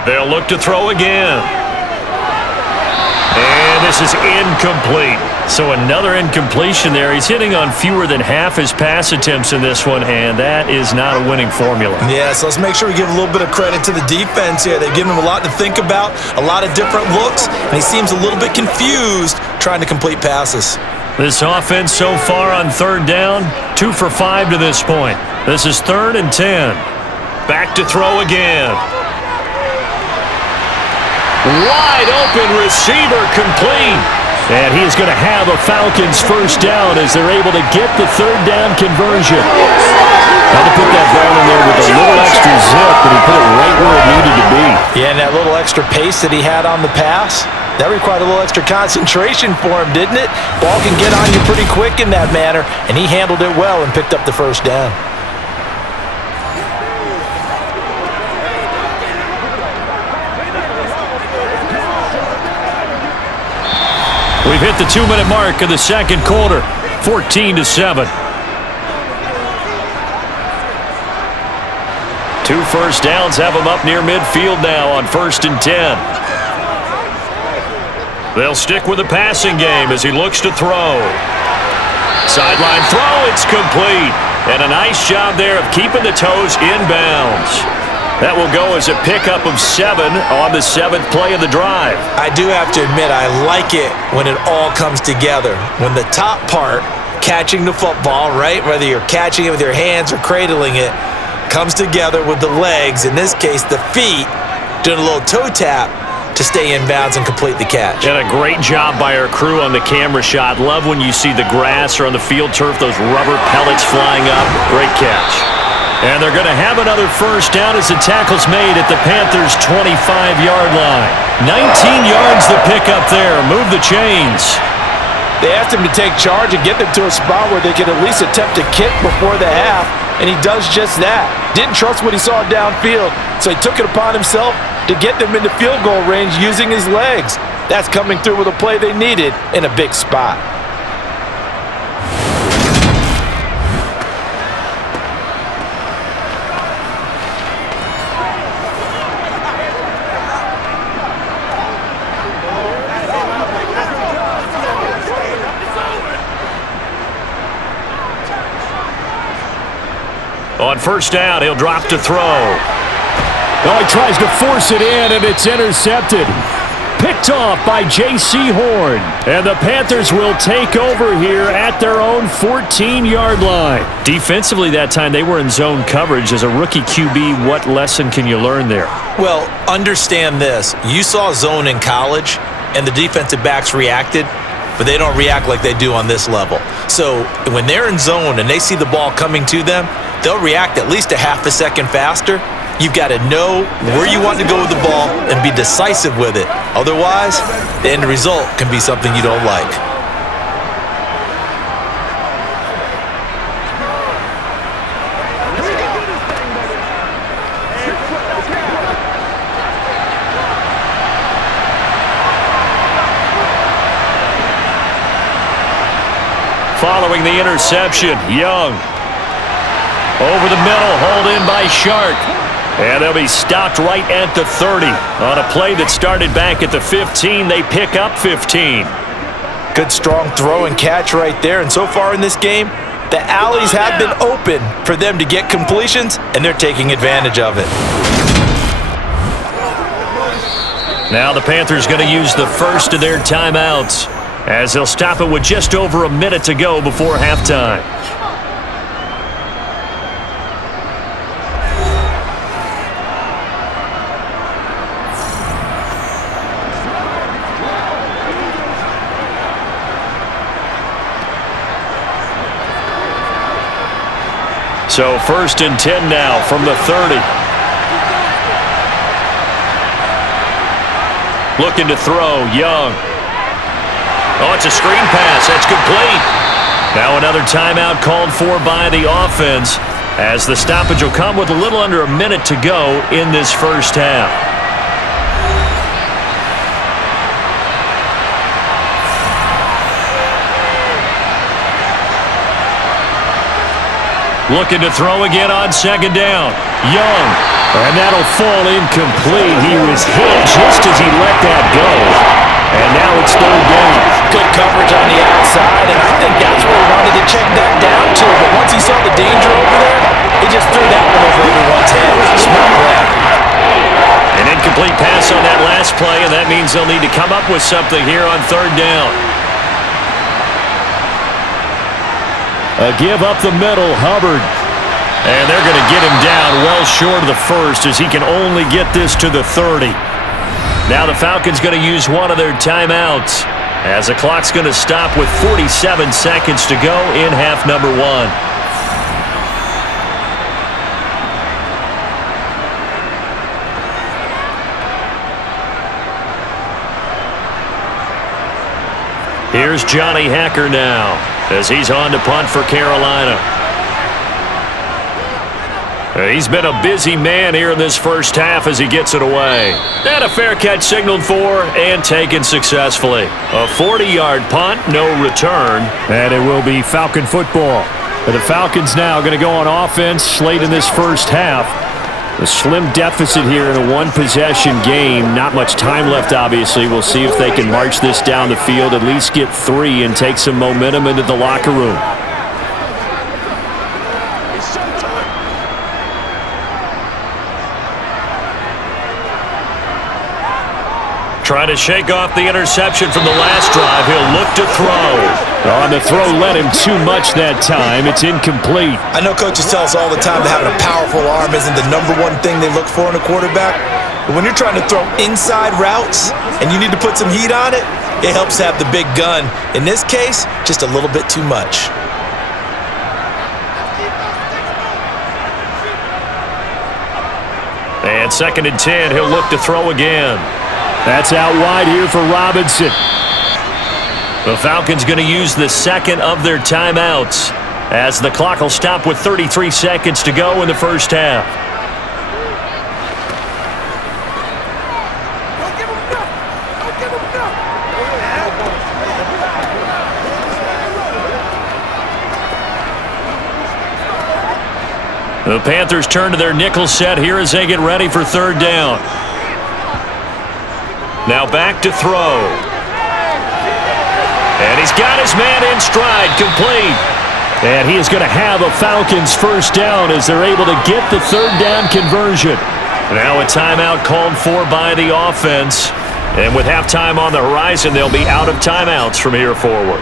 They'll look to throw again. And this is incomplete. So another incompletion there. He's hitting on fewer than half his pass attempts in this one, and that is not a winning formula. Yeah, so let's make sure we give a little bit of credit to the defense here. They've given him a lot to think about, a lot of different looks, and he seems a little bit confused trying to complete passes. This offense so far on 3rd down, 2 for 5 to this point. This is 3rd and 10. Back to throw again. Wide open receiver, complete. And he is going to have a Falcons first down as they're able to get the 3rd down conversion. Had to put that ball in there with a little extra zip, but he put it right where it needed to be. Yeah, and that little extra pace that he had on the pass, that required a little extra concentration for him, didn't it? Ball can get on you pretty quick in that manner, and he handled it well and picked up the first down. We've hit the 2-minute mark of the 2nd quarter, 14-7. 2 first downs have them up near midfield now on 1st and 10. They'll stick with the passing game as he looks to throw. Sideline throw, it's complete. And a nice job there of keeping the toes inbounds. That will go as a pickup of 7 on the 7th play of the drive. I do have to admit, I like it when it all comes together. When the top part, catching the football, right, whether you're catching it with your hands or cradling it, comes together with the legs, in this case the feet, doing a little toe tap to stay in bounds and complete the catch. And a great job by our crew on the camera shot. Love when you see the grass or on the field turf, those rubber pellets flying up. Great catch. And they're going to have another first down as the tackle's made at the Panthers' 25-yard line. 19 yards the pickup there. Move the chains. They asked him to take charge and get them to a spot where they could at least attempt a kick before the half, and he does just that. Didn't trust what he saw downfield, so he took it upon himself to get them into field goal range using his legs. That's coming through with a play they needed in a big spot. On first down, he'll drop to throw. Oh, he tries to force it in, and it's intercepted. Picked off by J.C. Horn. And the Panthers will take over here at their own 14-yard line. Defensively that time, they were in zone coverage. As a rookie QB, what lesson can you learn there? Well, understand this. You saw zone in college, and the defensive backs reacted, but they don't react like they do on this level. So when they're in zone and they see the ball coming to them, they'll react at least a half a second faster. You've got to know where you want to go with the ball and be decisive with it. Otherwise, the end result can be something you don't like. Following the interception, Young. Over the middle, hauled in by Shark. And they'll be stopped right at the 30. On a play that started back at the 15, they pick up 15. Good strong throw and catch right there. And so far in this game, the alleys have been open for them to get completions, and they're taking advantage of it. Now the Panthers going to use the first of their timeouts, as they'll stop it with just over a minute to go before halftime. So 1st and 10 now from the 30. Looking to throw, Young. Oh, it's a screen pass. That's complete. Now another timeout called for by the offense, as the stoppage will come with a little under a minute to go in this first half. Looking to throw again on second down. Young. And that'll fall incomplete. He was hit just as he let that go. And now it's third down. Good coverage on the outside, and I think that's where he wanted to check that down to. But once he saw the danger over there, he just threw that one over everyone's head. Smart play. An incomplete pass on that last play, and that means they'll need to come up with something here on third down. A give up the middle, Hubbard. And they're going to get him down well short of the first as he can only get this to the 30. Now the Falcons going to use one of their timeouts as the clock's going to stop with 47 seconds to go in half number one. Here's Johnny Hacker now as he's on to punt for Carolina. He's been a busy man here in this first half as he gets it away. And a fair catch signaled for and taken successfully. A 40-yard punt, no return. And it will be Falcon football. The Falcons now going to go on offense late in this first half. A slim deficit here in a one-possession game. Not much time left, obviously. We'll see if they can march this down the field, at least get 3 and take some momentum into the locker room. Trying to shake off the interception from the last drive. He'll look to throw. On the throw led him too much that time. It's incomplete. I know coaches tell us all the time that having a powerful arm isn't the number one thing they look for in a quarterback. But when you're trying to throw inside routes and you need to put some heat on it, it helps to have the big gun. In this case, just a little bit too much. And 2nd and 10, he'll look to throw again. That's out wide here for Robinson. The Falcons going to use the second of their timeouts as the clock will stop with 33 seconds to go in the first half. The Panthers turn to their nickel set here as they get ready for third down. Now back to throw. And he's got his man in stride, complete. And he is going to have a Falcons first down as they're able to get the third down conversion. Now a timeout called for by the offense. And with halftime on the horizon, they'll be out of timeouts from here forward.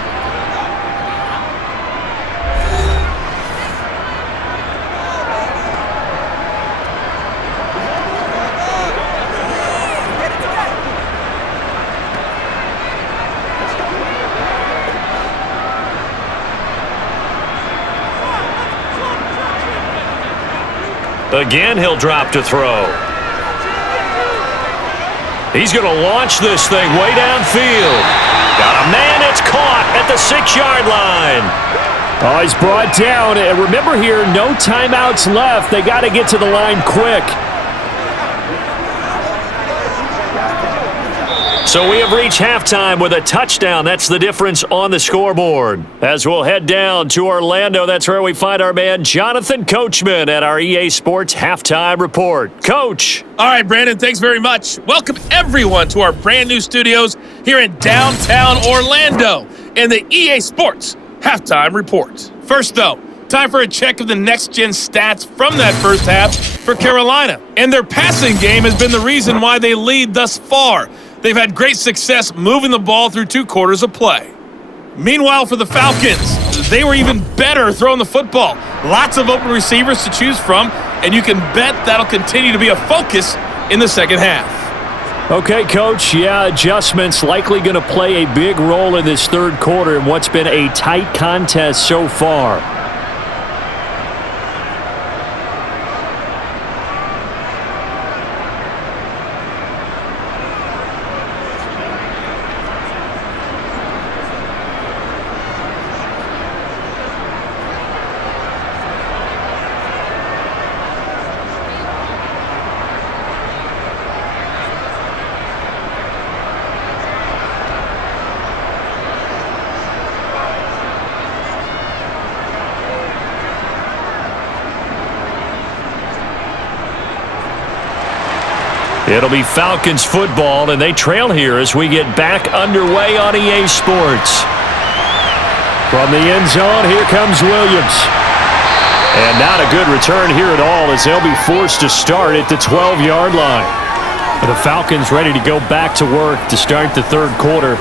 Again, he'll drop to throw. He's going to launch this thing way downfield. Got a man, it's caught at the 6-yard line. Oh, he's brought down. And remember here, no timeouts left. They got to get to the line quick. So we have reached halftime with a touchdown. That's the difference on the scoreboard. As we'll head down to Orlando, that's where we find our man Jonathan Coachman at our EA Sports Halftime Report. Coach. All right, Brandon, thanks very much. Welcome, everyone, to our brand new studios here in downtown Orlando in the EA Sports Halftime Report. First, though, time for a check of the next-gen stats from that first half for Carolina. And their passing game has been the reason why they lead thus far. They've had great success moving the ball through 2 quarters of play. Meanwhile, for the Falcons, they were even better throwing the football. Lots of open receivers to choose from, and you can bet that'll continue to be a focus in the second half. Okay, Coach, adjustments likely going to play a big role in this third quarter in what's been a tight contest so far. It'll be Falcons football, and they trail here as we get back underway on EA Sports. From the end zone, here comes Williams. And not a good return here at all as they'll be forced to start at the 12-yard line. The Falcons ready to go back to work to start the third quarter.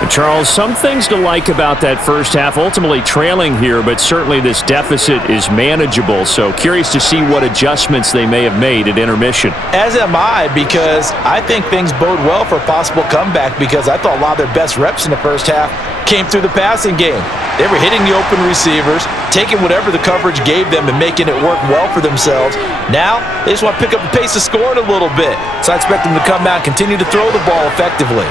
And Charles, some things to like about that first half, ultimately trailing here, but certainly this deficit is manageable. So curious to see what adjustments they may have made at intermission. As am I, because I think things bode well for a possible comeback, because I thought a lot of their best reps in the first half came through the passing game. They were hitting the open receivers, taking whatever the coverage gave them and making it work well for themselves. Now, they just want to pick up the pace of scoring a little bit. So I expect them to come out and continue to throw the ball effectively.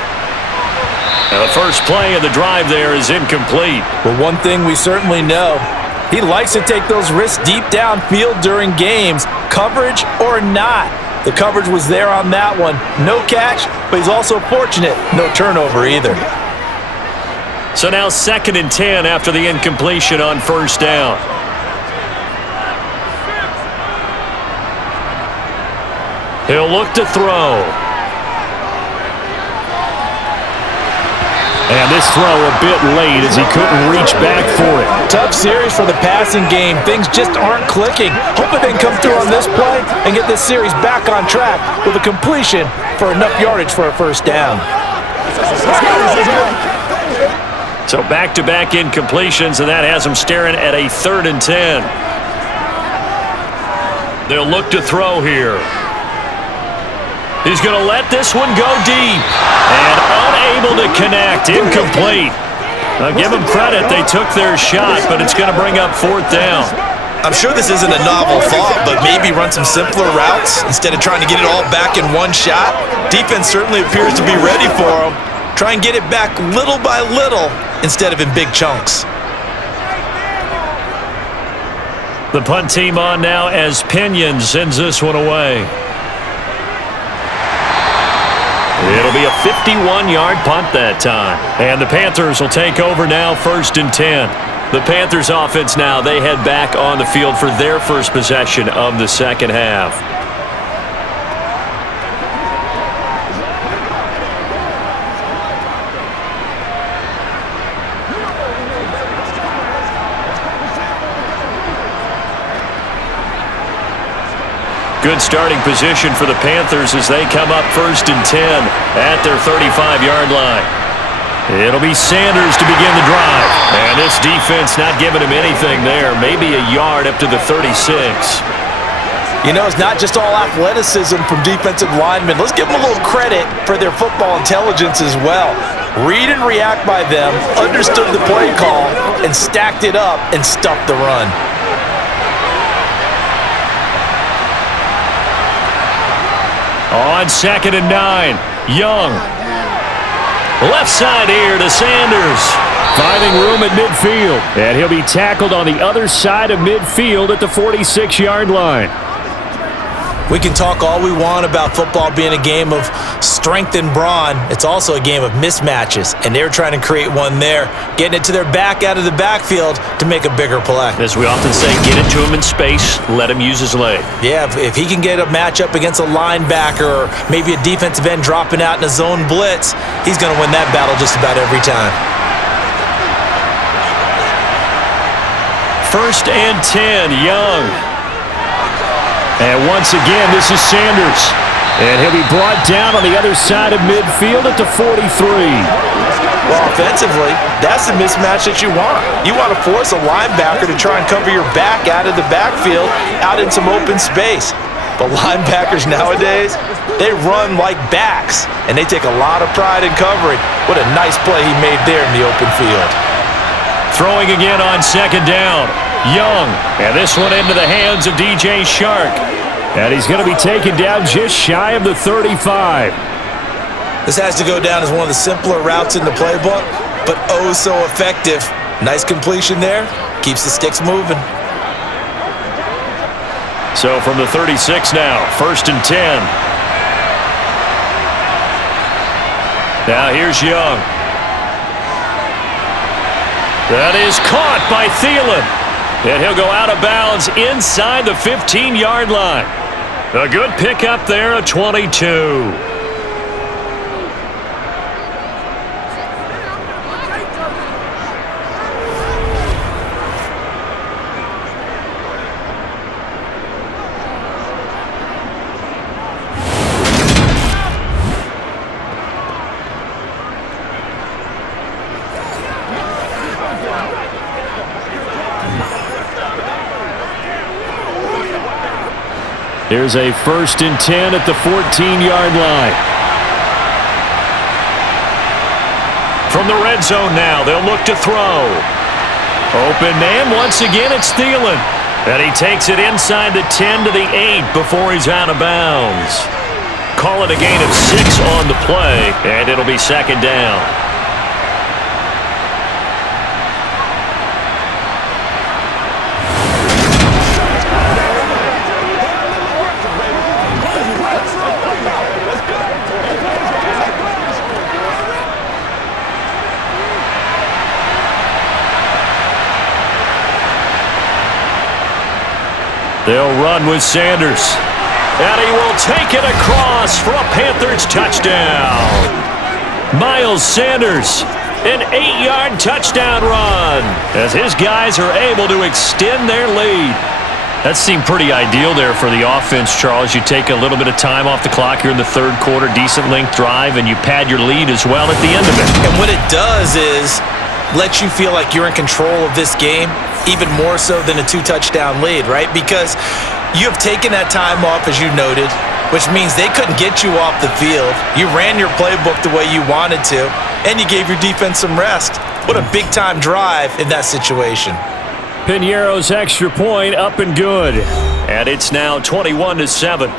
Now the first play of the drive there is incomplete. But one thing we certainly know, he likes to take those risks deep downfield during games, coverage or not. The coverage was there on that one. No catch, but he's also fortunate. No turnover either. So now 2nd and 10 after the incompletion on first down. He'll look to throw. And this throw a bit late as he couldn't reach back for it. Tough series for the passing game. Things just aren't clicking. Hoping they can come through on this play and get this series back on track with a completion for enough yardage for a first down. So back-to-back incompletions, and that has them staring at a 3rd and 10. They'll look to throw here. He's going to let this one go deep. And unable to connect. Incomplete. I'll give them credit. They took their shot, but it's going to bring up 4th down. I'm sure this isn't a novel thought, but maybe run some simpler routes instead of trying to get it all back in one shot. Defense certainly appears to be ready for them. Try and get it back little by little instead of in big chunks. The punt team on now as Pinion sends this one away. It'll be a 51-yard punt that time. And the Panthers will take over now, 1st and 10. The Panthers offense now, they head back on the field for their first possession of the second half. Good starting position for the Panthers as they come up 1st and 10 at their 35-yard line. It'll be Sanders to begin the drive. And this defense not giving him anything there. Maybe a yard up to the 36. You know, it's not just all athleticism from defensive linemen. Let's give them a little credit for their football intelligence as well. Read and react by them, understood the play call, and stacked it up and stuffed the run. On 2nd and 9, Young. Left side here to Sanders. Finding room at midfield. And he'll be tackled on the other side of midfield at the 46-yard line. We can talk all we want about football being a game of strength and brawn. It's also a game of mismatches, and they're trying to create one there, getting it to their back out of the backfield to make a bigger play. As we often say, get it to him in space, let him use his leg. Yeah, if he can get a matchup against a linebacker or maybe a defensive end dropping out in a zone blitz, he's going to win that battle just about every time. 1st and 10, Young. And once again, this is Sanders. And he'll be brought down on the other side of midfield at the 43. Well, offensively, that's the mismatch that you want. You want to force a linebacker to try and cover your back out of the backfield, out in some open space. But linebackers nowadays, they run like backs, and they take a lot of pride in covering. What a nice play he made there in the open field. Throwing again on 2nd down. Young, and this one into the hands of DJ Shark. And he's going to be taken down just shy of the 35. This has to go down as one of the simpler routes in the playbook, but oh so effective. Nice completion there. Keeps the sticks moving. So from the 36 now, 1st and 10. Now here's Young. That is caught by Thielen. And he'll go out of bounds inside the 15-yard line. A good pickup there, a 22. Here's a 1st and 10 at the 14-yard line. From the red zone now, they'll look to throw. Open man, once again it's Thielen. And he takes it inside the 10 to the 8 before he's out of bounds. Call it a gain of 6 on the play, and it'll be 2nd down. They'll run with Sanders. And he will take it across for a Panthers touchdown. Miles Sanders, an 8-yard touchdown run as his guys are able to extend their lead. That seemed pretty ideal there for the offense, Charles. You take a little bit of time off the clock here in the 3rd quarter, decent length drive, and you pad your lead as well at the end of it. And what it does is let you feel like you're in control of this game, even more so than a 2-touchdown lead, right? Because you have taken that time off, as you noted, which means they couldn't get you off the field. You ran your playbook the way you wanted to, and you gave your defense some rest. What a big-time drive in that situation. Piñeiro's extra point up and good. And it's now 21-7.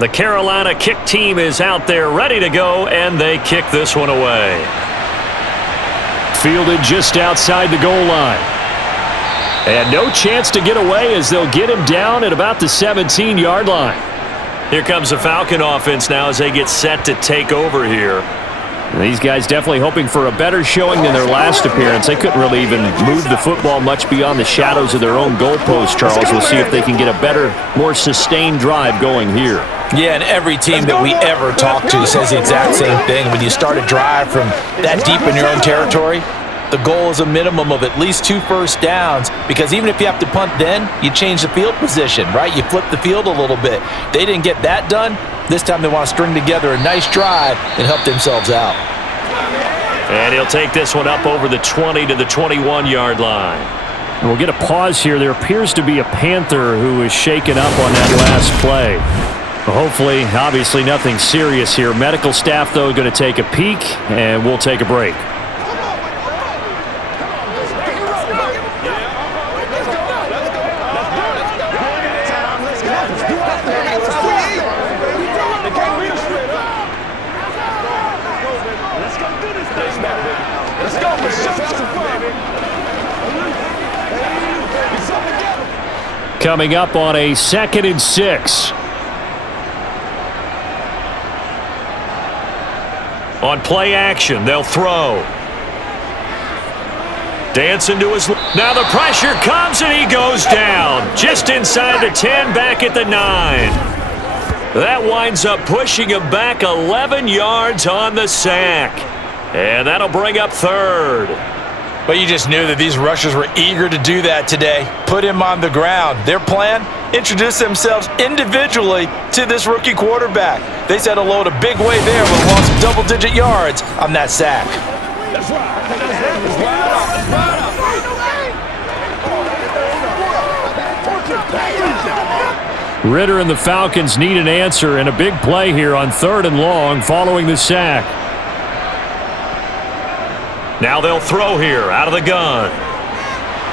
The Carolina kick team is out there ready to go, and they kick this one away. Fielded just outside the goal line. And no chance to get away as they'll get him down at about the 17-yard line. Here comes the Falcon offense now as they get set to take over here. These guys definitely hoping for a better showing than their last appearance. They couldn't really even move the football much beyond the shadows of their own goalpost, Charles. We'll see if they can get a better, more sustained drive going here. Yeah, and every team that we ever talk to says the exact same thing. When you start a drive from that deep in your own territory, the goal is a minimum of at least 2 first downs, because even if you have to punt then, you change the field position, right? You flip the field a little bit. They didn't get that done. This time they want to string together a nice drive and help themselves out. And he'll take this one up over the 20 to the 21-yard line. And we'll get a pause here. There appears to be a Panther who is shaken up on that last play. Hopefully, obviously nothing serious here. Medical staff, though, going to take a peek, and we'll take a break. Coming up on a 2nd and 6. On play action, they'll throw. Dancing to his... Now the pressure comes and he goes down. Just inside the 10, back at the 9. That winds up pushing him back 11 yards on the sack. And that'll bring up 3rd. But you just knew that these rushers were eager to do that today. Put him on the ground. Their plan? Introduce themselves individually to this rookie quarterback. They said hello to Big Way there, but lost double-digit yards on that sack. Ritter and the Falcons need an answer, and a big play here on 3rd and long following the sack. Now they'll throw here out of the gun.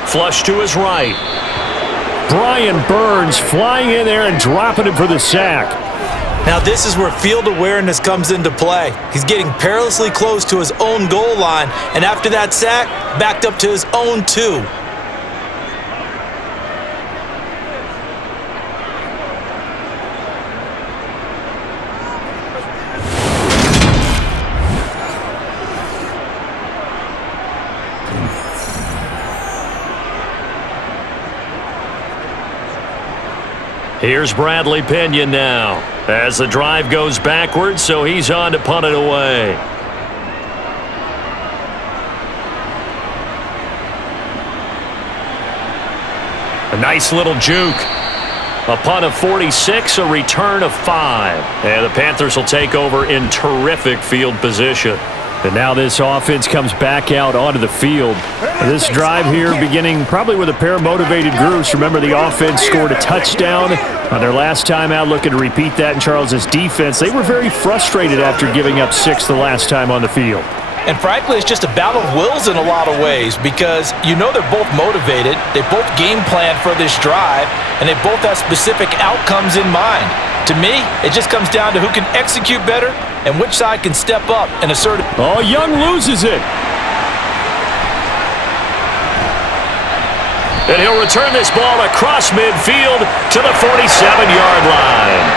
Flush to his right. Brian Burns flying in there and dropping him for the sack. Now this is where field awareness comes into play. He's getting perilously close to his own goal line, and after that sack, backed up to his own 2. Here's Bradley Pinion now as the drive goes backwards, so he's on to punt it away. A nice little juke. A punt of 46, a return of 5. And the Panthers will take over in terrific field position. And now this offense comes back out onto the field. This drive here beginning probably with a pair of motivated groups. Remember, the offense scored a touchdown on their last time out, looking to repeat that in Charles's defense. They were very frustrated after giving up 6 the last time on the field. And frankly, it's just a battle of wills in a lot of ways because you know they're both motivated, they both game plan for this drive, and they both have specific outcomes in mind. To me, it just comes down to who can execute better and which side can step up and assert it. Oh, Young loses it. And he'll return this ball across midfield to the 47-yard line.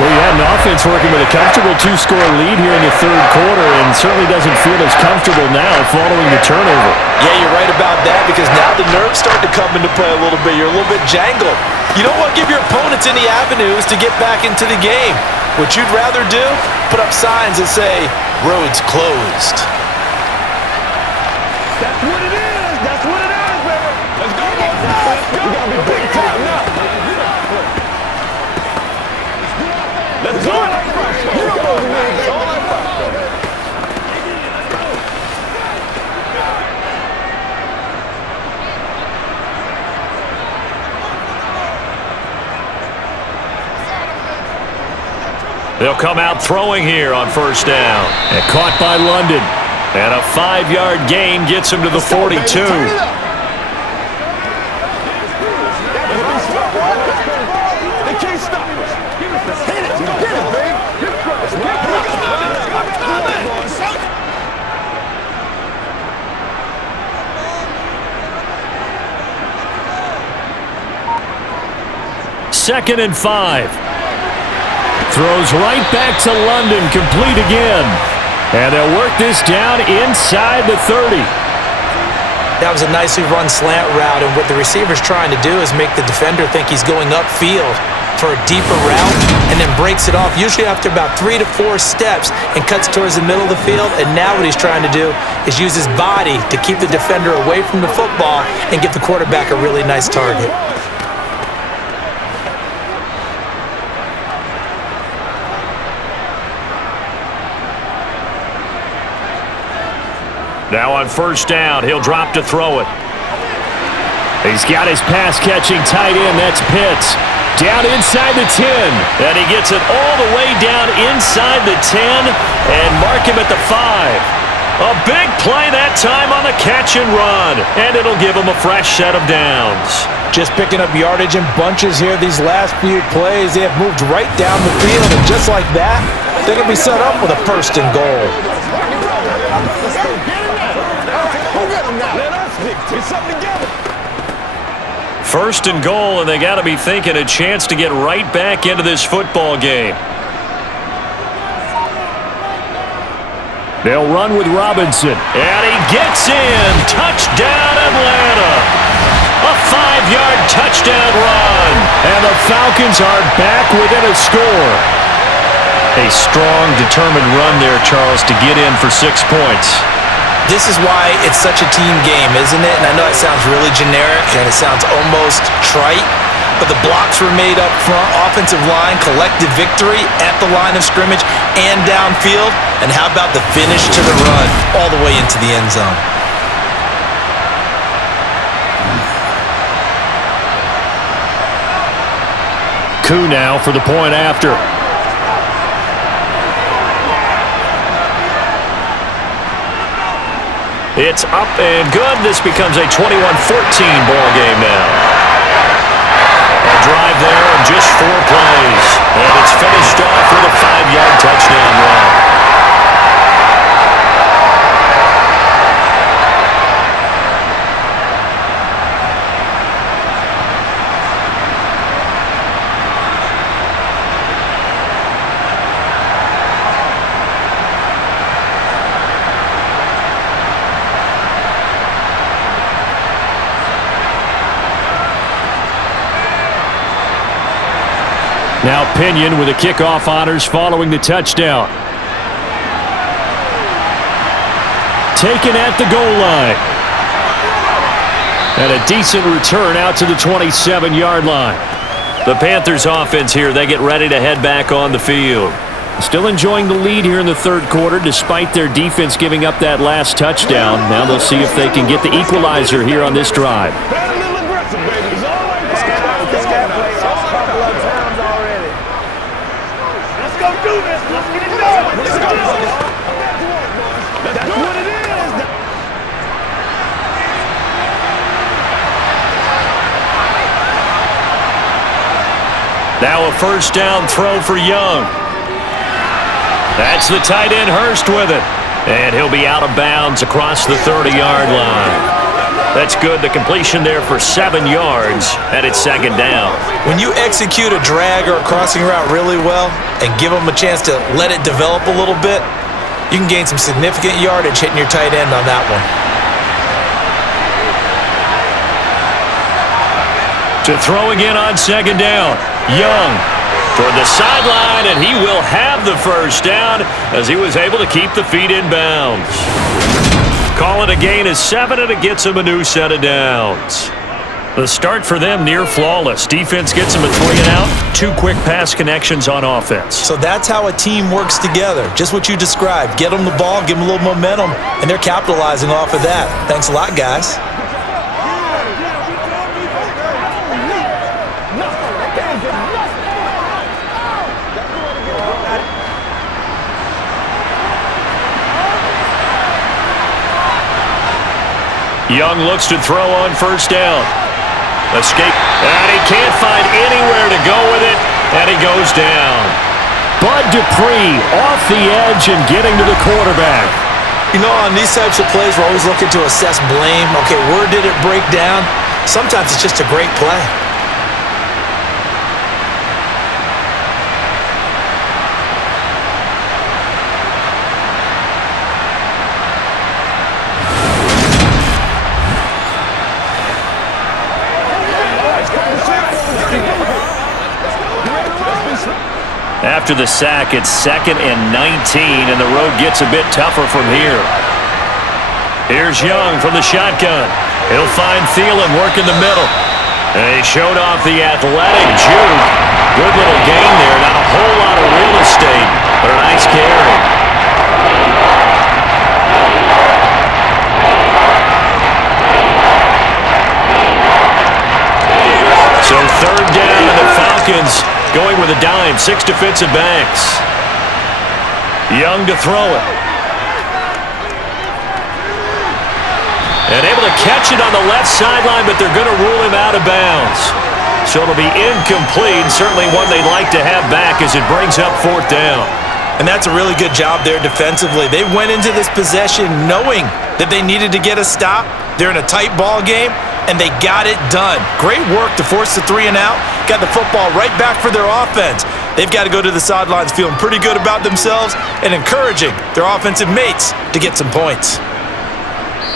Well, you had an offense working with a comfortable 2-score lead here in the third quarter and certainly doesn't feel as comfortable now following the turnover. Yeah, you're right about that because now the nerves start to come into play a little bit. You're a little bit jangled. You don't want to give your opponents any avenues to get back into the game. What you'd rather do, put up signs that say, roads closed. That's what it is. That's what it is, baby. Let's go, boys. Let's go. We got to be big time now. Let's go. You know what we need. All that pressure. They'll come out throwing here on first down. And caught by London. And a 5-yard gain gets him to the 42. They can't stop us. Hit it. Get it, baby. Second and 5. Throws right back to London, complete again. And they'll work this down inside the 30. That was a nicely run slant route, and what the receiver's trying to do is make the defender think he's going upfield for a deeper route and then breaks it off, usually after about 3 to 4 steps, and cuts towards the middle of the field. And now what he's trying to do is use his body to keep the defender away from the football and give the quarterback a really nice target. Now on first down, he'll drop to throw it. He's got his pass-catching tight end, that's Pitts. Down inside the 10, and he gets it all the way down inside the 10 and mark him at the 5. A big play that time on the catch and run, and it'll give him a fresh set of downs. Just picking up yardage in bunches here these last few plays. They have moved right down the field, and just like that, they're going to be set up with a first and goal. Get something together. First and goal, and they got to be thinking a chance to get right back into this football game. They'll run with Robinson, and he gets in. Touchdown, Atlanta. A 5-yard touchdown run, and the Falcons are back within a score. A strong, determined run there, Charles, to get in for 6 points. This is why it's such a team game, isn't it? And I know it sounds really generic and it sounds almost trite, but the blocks were made up front, offensive line, collective victory at the line of scrimmage and downfield. And how about the finish to the run all the way into the end zone? Koo now for the point after. It's up and good. This becomes a 21-14 ball game now. A drive there in just 4 plays. Now Pinion with the kickoff honors following the touchdown. Taken at the goal line. And a decent return out to the 27-yard line. The Panthers offense here, they get ready to head back on the field. Still enjoying the lead here in the third quarter despite their defense giving up that last touchdown. Now they'll see if they can get the equalizer here on this drive. Now a first down throw for Young. That's the tight end Hurst with it. And he'll be out of bounds across the 30-yard line. That's good. The completion there for 7 yards, and it's second down. When you execute a drag or a crossing route really well and give them a chance to let it develop a little bit, you can gain some significant yardage hitting your tight end on that one. To throw again on second down. Young toward the sideline, and he will have the first down as he was able to keep the feet in bounds. Call it a gain of 7, and it gets him a new set of downs. The start for them near flawless. Defense gets them a 3 and out. 2 quick pass connections on offense. So that's how a team works together. Just what you described. Get them the ball, give them a little momentum, and they're capitalizing off of that. Thanks a lot, guys. Young looks to throw on first down. Escape, and he can't find anywhere to go with it, and he goes down. Bud Dupree off the edge and getting to the quarterback. You know, on these types of plays, we're always looking to assess blame. Okay, where did it break down? Sometimes it's just a great play. After the sack, it's 2nd and 19, and the road gets a bit tougher from here. Here's Young from the shotgun. He'll find Thielen working the middle. And he showed off the athletic juke. Good little gain there. Not a whole lot of real estate, but a nice carry. So 3rd down, and the Falcons going with a dime, 6 defensive backs. Young to throw it. And able to catch it on the left sideline, but they're going to rule him out of bounds. So it'll be incomplete, certainly one they'd like to have back as it brings up 4th down. And that's a really good job there defensively. They went into this possession knowing that they needed to get a stop. They're in a tight ball game, and they got it done. Great work to force the 3 and out. Got the football right back for their offense. They've got to go to the sidelines feeling pretty good about themselves and encouraging their offensive mates to get some points.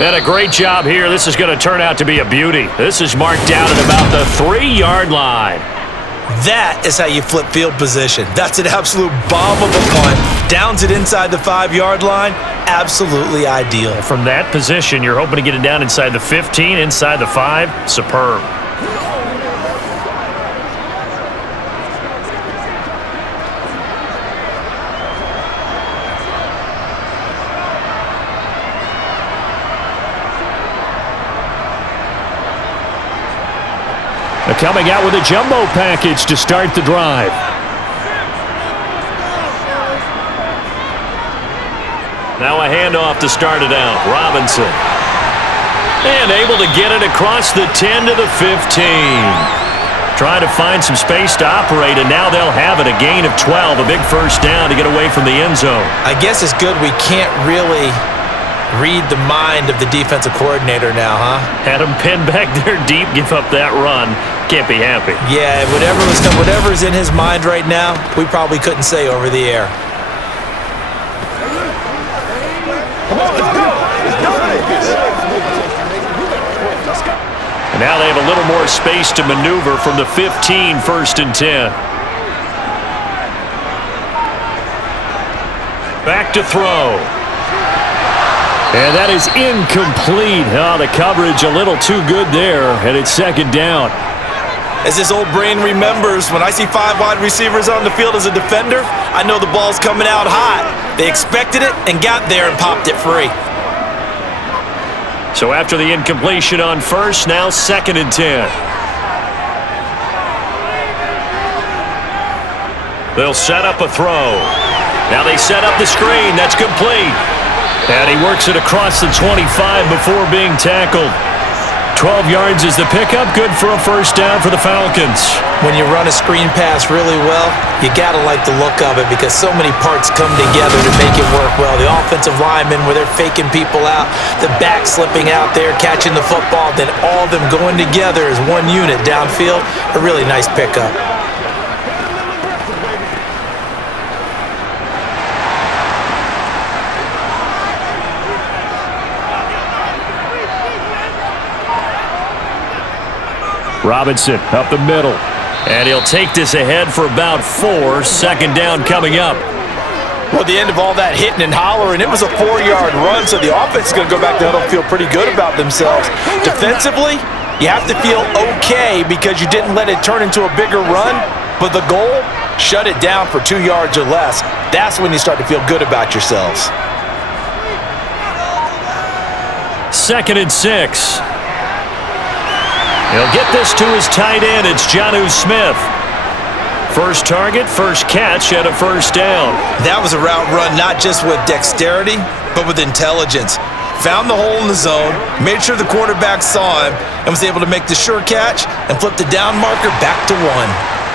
And a great job here. This is going to turn out to be a beauty. This is marked down at about the 3-yard line. That is how you flip field position. That's an absolute bomb of a punt. Downs it inside the 5-yard line. Absolutely ideal. From that position, you're hoping to get it down inside the 15, inside the 5. Superb. Coming out with a jumbo package to start the drive. Now a handoff to start it out. Robinson. And able to get it across the 10 to the 15. Trying to find some space to operate, and now they'll have it. A gain of 12, a big first down to get away from the end zone. I guess it's good we can't really read the mind of the defensive coordinator now, huh? Had him pinned back there deep, give up that run. Can't be happy. Yeah, whatever's in his mind right now, we probably couldn't say over the air. And now they have a little more space to maneuver from the 15, 1st and 10. Back to throw. And that is incomplete. Oh, the coverage a little too good there, and it's second down. As this old brain remembers, when I see 5 wide receivers on the field as a defender, I know the ball's coming out hot. They expected it and got there and popped it free. So after the incompletion on first, now 2nd and 10. They'll set up a throw. Now they set up the screen. That's complete. And he works it across the 25 before being tackled. 12 yards is the pickup. Good for a first down for the Falcons. When you run a screen pass really well, you got to like the look of it because so many parts come together to make it work well. The offensive linemen where they're faking people out, the back slipping out there, catching the football, then all of them going together as one unit downfield. A really nice pickup. Robinson up the middle. And he'll take this ahead for about 4. Second down coming up. Well, at the end of all that hitting and hollering, it was a 4-yard run, so the offense is going to go back to huddle and feel pretty good about themselves. Defensively, you have to feel okay because you didn't let it turn into a bigger run, but the goal, shut it down for 2 yards or less. That's when you start to feel good about yourselves. 2nd and 6. He'll get this to his tight end. It's Jonnu Smith. First target, first catch at a first down. That was a route run not just with dexterity, but with intelligence. Found the hole in the zone, made sure the quarterback saw him, and was able to make the sure catch and flip the down marker back to 1.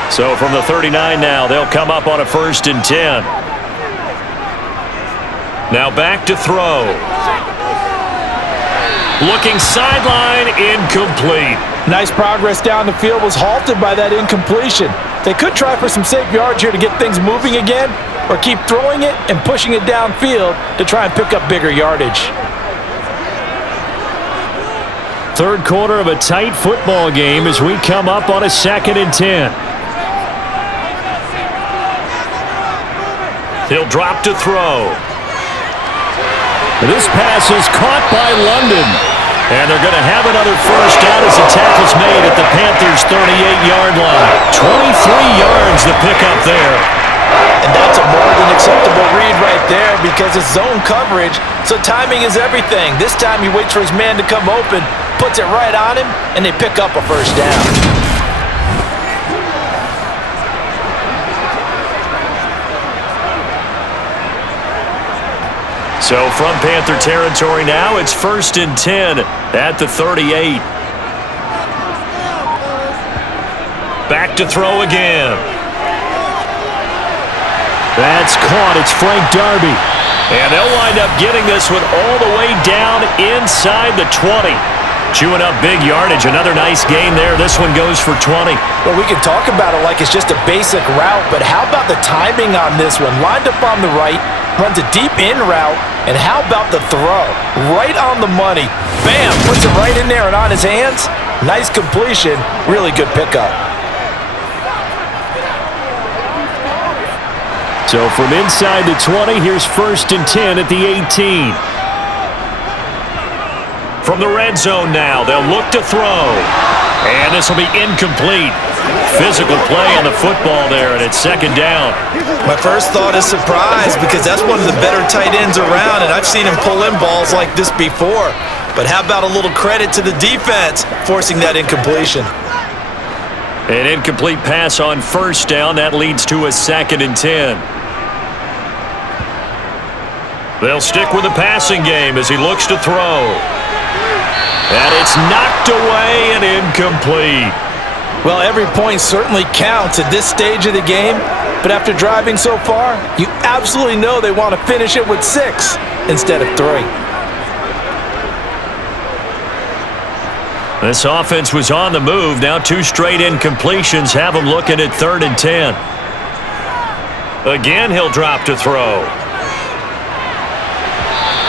So from the 39 now, they'll come up on a 1st and 10. Now back to throw. Looking sideline, incomplete. Nice progress down the field, was halted by that incompletion. They could try for some safe yards here to get things moving again, or keep throwing it and pushing it downfield to try and pick up bigger yardage. Third quarter of a tight football game as we come up on a 2nd and 10. He'll drop to throw. This pass is caught by London. And they're going to have another first down as the tackle's made at the Panthers' 38-yard line. 23 yards the pickup there. And that's a more than acceptable read right there because it's zone coverage, so timing is everything. This time he waits for his man to come open, puts it right on him, and they pick up a first down. So from Panther territory now, it's 1st and 10 at the 38. Back to throw again. That's caught. It's Frank Darby. And they'll wind up getting this one all the way down inside the 20. Chewing up big yardage. Another nice gain there. This one goes for 20. Well, we can talk about it like it's just a basic route, but how about the timing on this one? Lined up on the right, runs a deep in route, and how about the throw? Right on the money. Bam! Puts it right in there and on his hands. Nice completion. Really good pickup. So from inside the 20, here's 1st and 10 at the 18. From the red zone now, they'll look to throw. And this will be incomplete. Physical play on the football there, and it's 2nd down. My first thought is surprise because that's one of the better tight ends around, and I've seen him pull in balls like this before. But how about a little credit to the defense forcing that incompletion? An incomplete pass on first down. That leads to a 2nd and 10. They'll stick with the passing game as he looks to throw. And it's knocked away and incomplete. Well, every point certainly counts at this stage of the game, but after driving so far, you absolutely know they want to finish it with 6 instead of 3. This offense was on the move. Now 2 straight incompletions have them looking at 3rd and 10. Again, he'll drop to throw.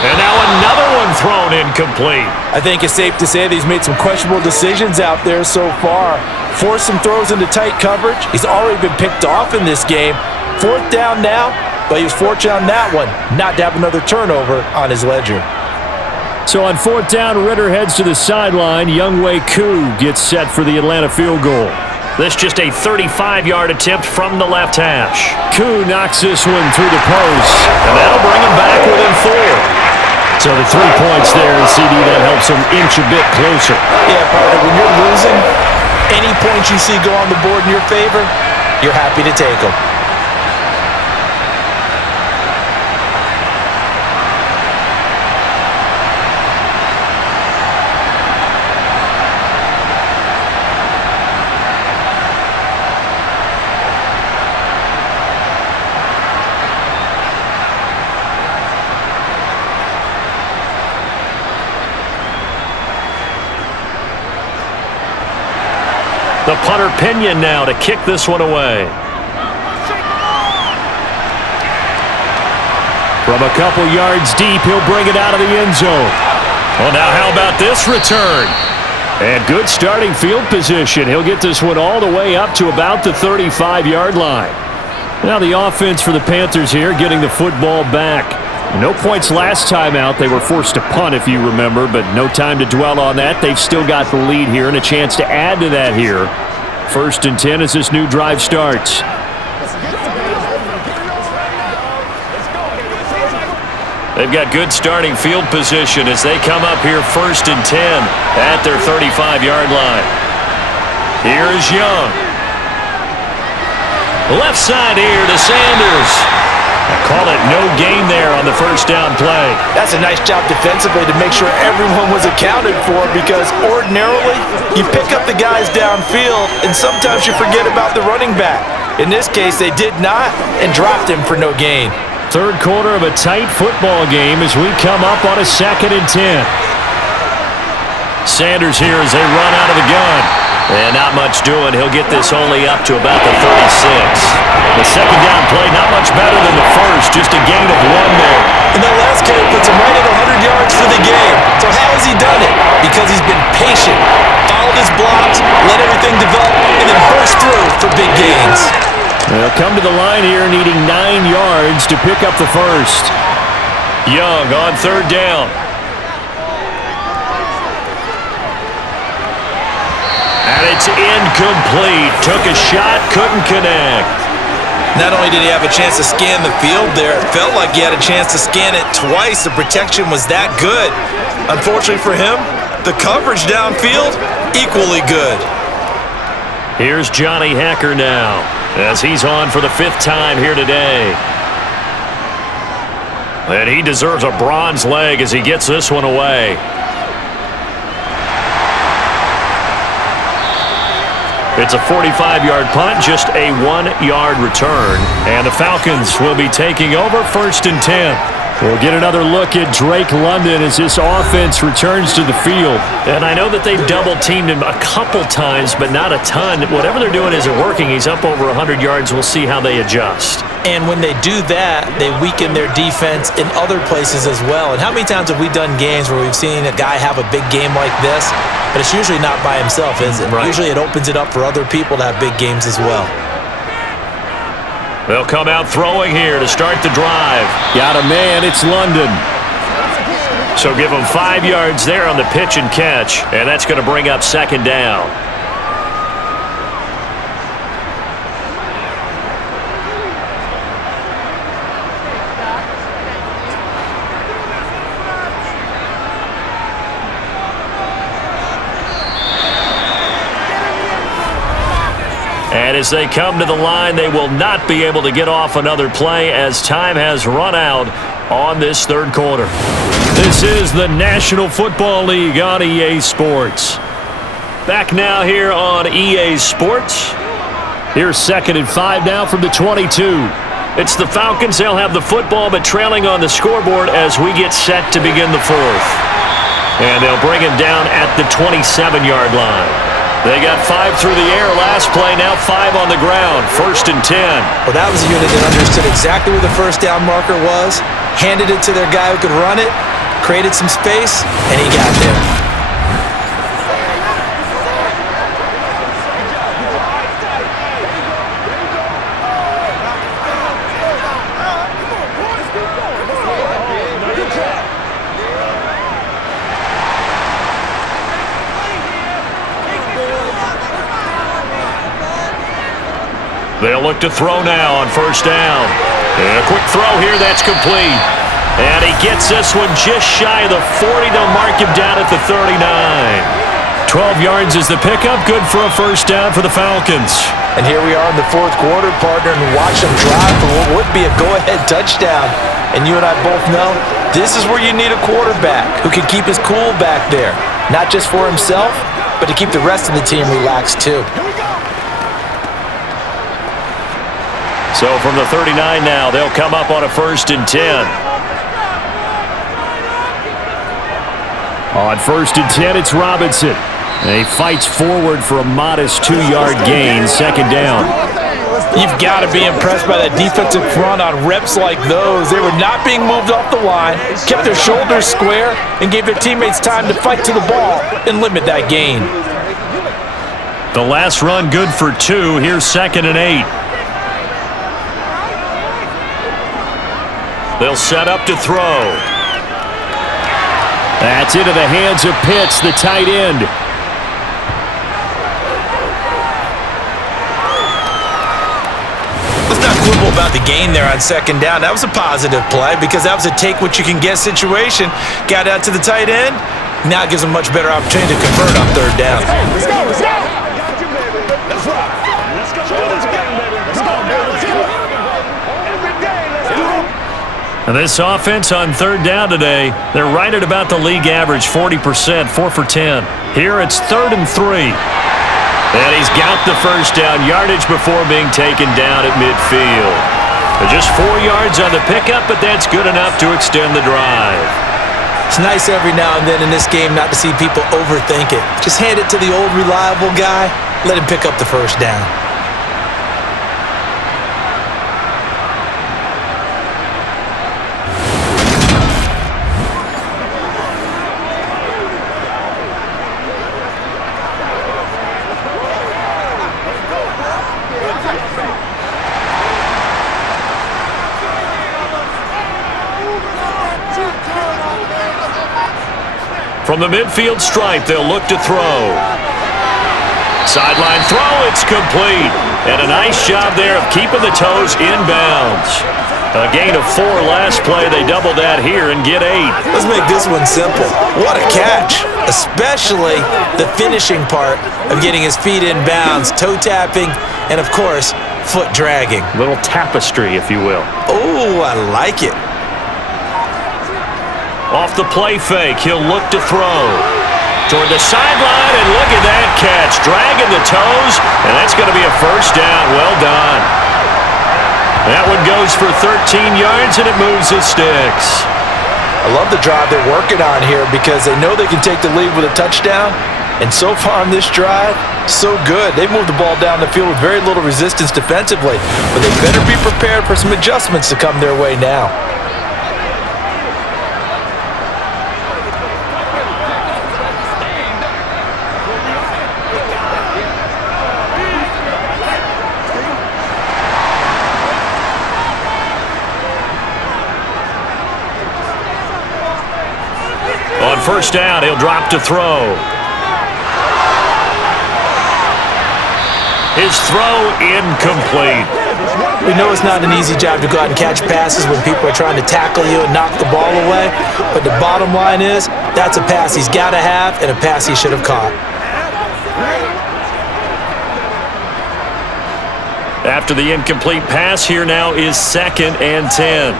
And now another one thrown incomplete. I think it's safe to say that he's made some questionable decisions out there so far. Forced some throws into tight coverage. He's already been picked off in this game. 4th down now. but he was fortunate on that one not to have another turnover on his ledger. So on 4th down, Ritter heads to the sideline. Younghoe Koo gets set for the Atlanta field goal. This just a 35-yard attempt from the left hash. Koo knocks this one through the post. And that'll bring him back within 4. So the 3 points there, CD, that helps him inch a bit closer. Yeah, partner, when you're losing, any points you see go on the board in your favor, you're happy to take them. The punter Pinion now to kick this one away. From a couple yards deep, he'll bring it out of the end zone. Well, now how about this return? And good starting field position. He'll get this one all the way up to about the 35-yard line. Now the offense for the Panthers here getting the football back. No points last time out. They were forced to punt, if you remember, but no time to dwell on that. They've still got the lead here and a chance to add to that here. 1st and 10 as this new drive starts. They've got good starting field position as they come up here 1st and 10 at their 35-yard line. Here is Young. Left side here to Sanders. I call it no gain there on the 1st down play. That's a nice job defensively to make sure everyone was accounted for, because ordinarily you pick up the guys downfield and sometimes you forget about the running back. In this case, they did not and dropped him for no gain. 3rd quarter of a tight football game as we come up on a 2nd and 10. Sanders here as they run out of the gun. And not much doing. He'll get this only up to about the 36. The 2nd down play, not much better than the first, just a gain of 1 there. And that last carry puts him right at 100 yards for the game. So how has he done it? Because he's been patient, followed his blocks, let everything develop, and then burst through for big gains. They'll come to the line here needing 9 yards to pick up the first. Young on 3rd down. And it's incomplete. Took a shot, couldn't connect. Not only did he have a chance to scan the field there, it felt like he had a chance to scan it twice. The protection was that good. Unfortunately for him, the coverage downfield, equally good. Here's Johnny Hacker now, as he's on for the 5th time here today. And he deserves a bronze leg as he gets this one away. It's a 45-yard punt, just a 1-yard return. And the Falcons will be taking over 1st and 10. We'll get another look at Drake London as this offense returns to the field. And I know that they've double-teamed him a couple times, but not a ton. Whatever they're doing isn't working. He's up over 100 yards. We'll see how they adjust. And when they do that, they weaken their defense in other places as well. And how many times have we done games where we've seen a guy have a big game like this, but it's usually not by himself, is it? Right. Usually it opens it up for other people to have big games as well. They'll come out throwing here to start the drive. Got a man, it's London. So give them 5 yards there on the pitch and catch, and that's going to bring up 2nd down. And as they come to the line, they will not be able to get off another play as time has run out on this 3rd quarter. This is the National Football League on EA Sports. Back now here on EA Sports. Here's 2nd and 5 now from the 22. It's the Falcons. They'll have the football, but trailing on the scoreboard as we get set to begin the 4th. And they'll bring him down at the 27-yard line. They got 5 through the air last play, now 5 on the ground. 1st and 10. Well, that was a unit that understood exactly where the 1st down marker was, handed it to their guy who could run it, created some space, and he got there. look to throw now on first down. And a quick throw here, that's complete. And he gets this one just shy of the 40. They'll mark him down at the 39. 12 yards is the pickup. Good for a first down for the Falcons. And here we are in the fourth quarter, partner, and watch them drive for what would be a go-ahead touchdown. And you and I both know this is where you need a quarterback who can keep his cool back there. Not just for himself, but to keep the rest of the team relaxed too. So from the 39 now, they'll come up on a 1st and 10. On 1st and 10, it's Robinson. And he fights forward for a modest 2-yard gain, 2nd down. You've got to be impressed by that defensive front on reps like those. They were not being moved off the line, kept their shoulders square, and gave their teammates time to fight to the ball and limit that gain. The last run good for 2. Here's 2nd and 8. They'll set up to throw. That's into the hands of Pitts, the tight end. Let's not quibble about the gain there on 2nd down. That was a positive play because that was a take-what-you-can-get situation. Got out to the tight end. Now it gives them a much better opportunity to convert on 3rd down. Let's go, let's go. Got you, baby. Let's rock. Let's go. Let's go. Let's go, man. Let's go. Every day, let's go. And this offense on 3rd down today, they're right at about the league average, 40%, 4 for 10. Here it's 3rd and 3. And he's got the first down yardage before being taken down at midfield. Just 4 yards on the pickup, but that's good enough to extend the drive. It's nice every now and then in this game not to see people overthink it. Just hand it to the old reliable guy, let him pick up the first down. From the midfield stripe, they'll look to throw. Sideline throw, it's complete. And a nice job there of keeping the toes inbounds. A gain of 4 last play. They double that here and get 8. Let's make this one simple. What a catch. Especially the finishing part of getting his feet in bounds, toe tapping, and of course, foot dragging. Little tapestry, if you will. Oh, I like it. Off the play fake, he'll look to throw. Toward the sideline, and look at that catch. Dragging the toes, and that's going to be a first down. Well done. That one goes for 13 yards, and it moves the sticks. I love the drive they're working on here because they know they can take the lead with a touchdown. And so far on this drive, so good. They've moved the ball down the field with very little resistance defensively. But they better be prepared for some adjustments to come their way now. On first down, he'll drop to throw. His throw incomplete. We know it's not an easy job to go out and catch passes when people are trying to tackle you and knock the ball away. But the bottom line is, that's a pass he's got to have and a pass he should have caught. After the incomplete pass, here now is 2nd and 10.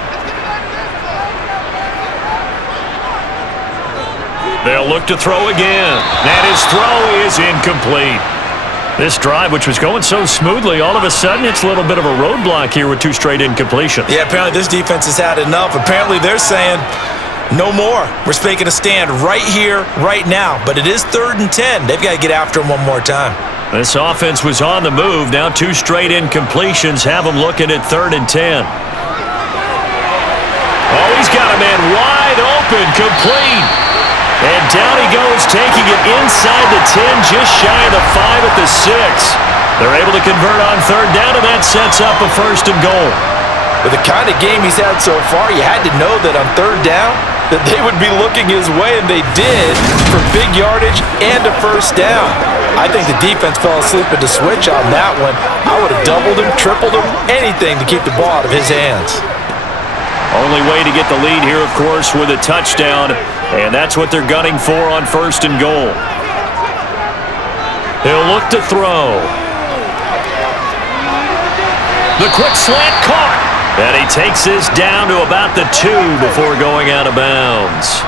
They'll look to throw again. And his throw is incomplete. This drive, which was going so smoothly, all of a sudden it's a little bit of a roadblock here with 2 straight incompletions. Yeah, apparently this defense has had enough. Apparently they're saying, no more. We're making a stand right here, right now. But it is 3rd and 10. They've got to get after him one more time. This offense was on the move. Now 2 straight incompletions have them looking at 3rd and 10. Oh, he's got a man wide open, complete. And down he goes, taking it inside the 10, just shy of the 5 at the 6. They're able to convert on 3rd down, and that sets up a 1st and goal. With the kind of game he's had so far, you had to know that on 3rd down, that they would be looking his way, and they did, for big yardage and a 1st down. I think the defense fell asleep at the switch on that one. I would have doubled him, tripled him, anything to keep the ball out of his hands. Only way to get the lead here, of course, with a touchdown, and that's what they're gunning for on 1st and goal. He'll look to throw. The quick slant caught, and he takes this down to about the 2 before going out of bounds.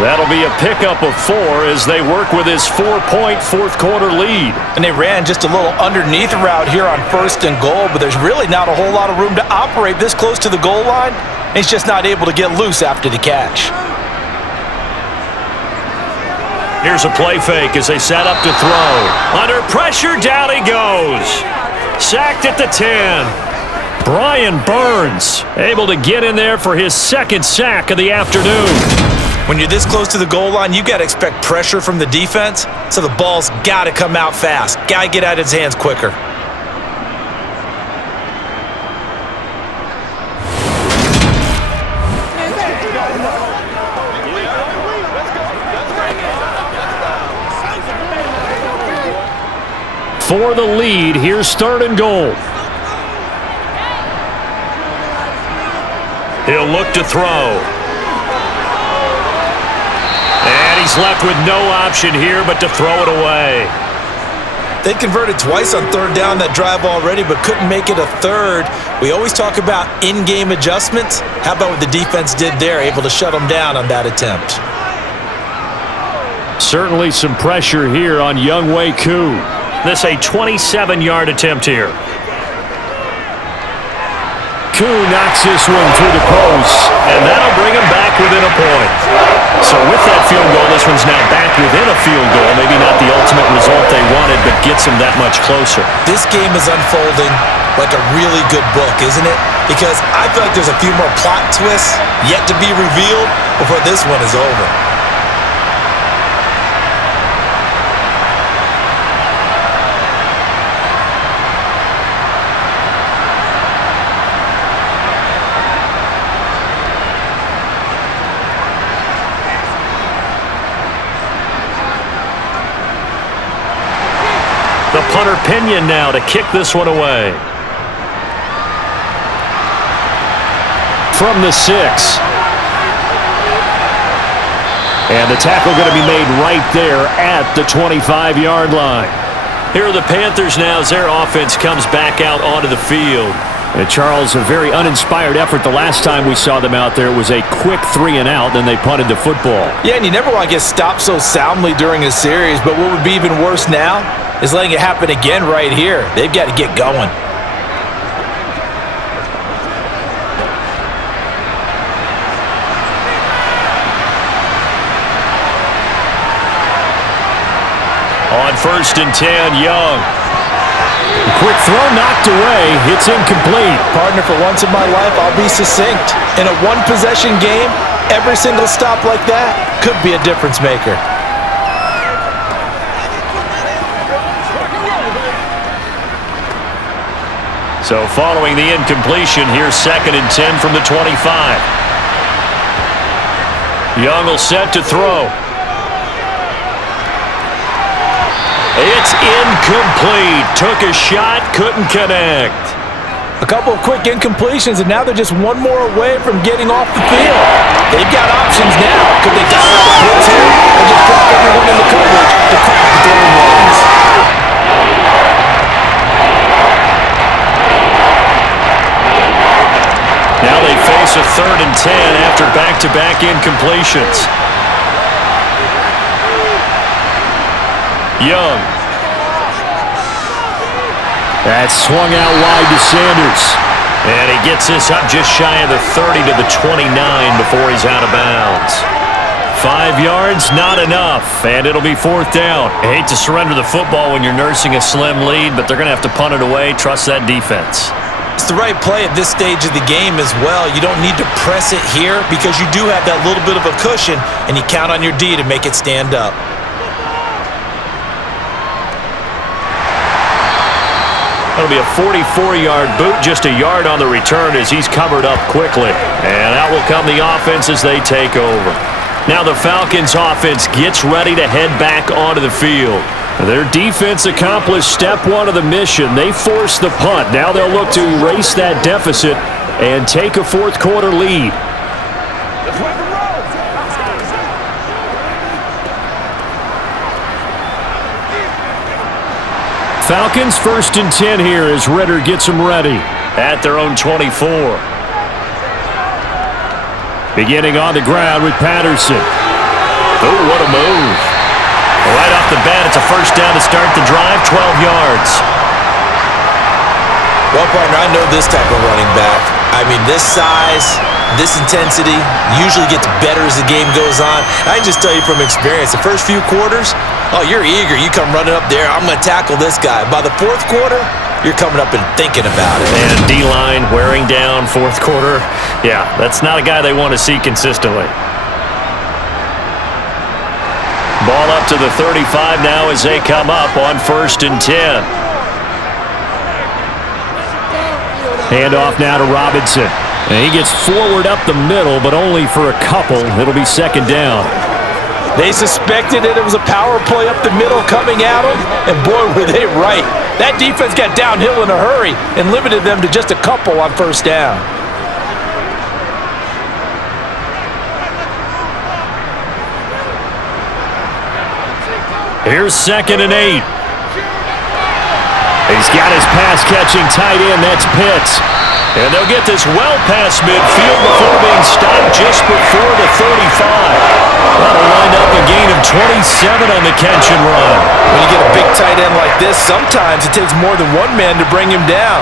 That'll be a pickup of 4 as they work with his 4-point fourth-quarter lead. And they ran just a little underneath route here on 1st and goal, but there's really not a whole lot of room to operate this close to the goal line. He's just not able to get loose after the catch. Here's a play fake as they set up to throw. Under pressure, down he goes. Sacked at the 10. Brian Burns able to get in there for his 2nd sack of the afternoon. When you're this close to the goal line, you got to expect pressure from the defense, so the ball's got to come out fast. Got to get out of his hands quicker. For the lead, here's 3rd and goal. He'll look to throw. And he's left with no option here but to throw it away. They converted twice on 3rd down that drive already, but couldn't make it a 3rd. We always talk about in-game adjustments. How about what the defense did there, able to shut them down on that attempt? Certainly some pressure here on Younghoe Koo. This a 27-yard attempt here. Koo knocks this one through the post, and that'll bring him back within a point. So with that field goal, this one's now back within a field goal. Maybe not the ultimate result they wanted, but gets him that much closer. This game is unfolding like a really good book, isn't it? Because I feel like there's a few more plot twists yet to be revealed before this one is over. The punter Pinion now to kick this one away. From the 6. And the tackle going to be made right there at the 25-yard line. Here are the Panthers now as their offense comes back out onto the field. And Charles, a very uninspired effort the last time we saw them out there. It was a quick 3-and-out, then they punted the football. Yeah, and you never want to get stopped so soundly during a series, but what would be even worse now is letting it happen again right here. They've got to get going. On 1st and 10, Young. A quick throw knocked away. It's incomplete. Partner, for once in my life, I'll be succinct. In a one-possession game, every single stop like that could be a difference maker. So following the incompletion, here's 2nd and 10 from the 25. Young will set to throw. It's incomplete. Took a shot, couldn't connect. A couple of quick incompletions, and now they're just one more away from getting off the field. They've got options now. Could they dial up the blitz here and just drop everyone in the coverage to crack the throwing lanes? Now they face a 3rd and 10 after back-to-back incompletions. Young. That's swung out wide to Sanders. And he gets this up just shy of the 30 to the 29 before he's out of bounds. 5 yards, not enough, and it'll be 4th down. I hate to surrender the football when you're nursing a slim lead, but they're going to have to punt it away. Trust that defense. It's the right play at this stage of the game as well. You don't need to press it here because you do have that little bit of a cushion, and you count on your D to make it stand up. That'll be a 44-yard boot, just a yard on the return as he's covered up quickly. And out will come the offense as they take over. Now the Falcons offense gets ready to head back onto the field. Their defense accomplished step one of the mission. They forced the punt. Now they'll look to erase that deficit and take a fourth quarter lead. Falcons 1st and 10 here as Ritter gets them ready. At their own 24. Beginning on the ground with Patterson. Oh, what a move. Right off the bat, it's a first down to start the drive, 12 yards. Well, partner, I know this type of running back. I mean, this size, this intensity usually gets better as the game goes on. I can just tell you from experience, the first few quarters, oh, you're eager. You come running up there, I'm going to tackle this guy. By the fourth quarter, you're coming up and thinking about it. And D-line wearing down fourth quarter. Yeah, that's not a guy they want to see consistently. Ball up to the 35 now as they come up on 1st and 10. Handoff now to Robinson. And he gets forward up the middle, but only for a couple. It'll be 2nd down. They suspected it was a power play up the middle coming at them, and boy, were they right. That defense got downhill in a hurry and limited them to just a couple on 1st down. Here's 2nd and 8. He's got his pass-catching tight end. That's Pitts. And they'll get this well past midfield before being stopped just before the 35. That'll wind up a gain of 27 on the catch and run. When you get a big tight end like this, sometimes it takes more than one man to bring him down.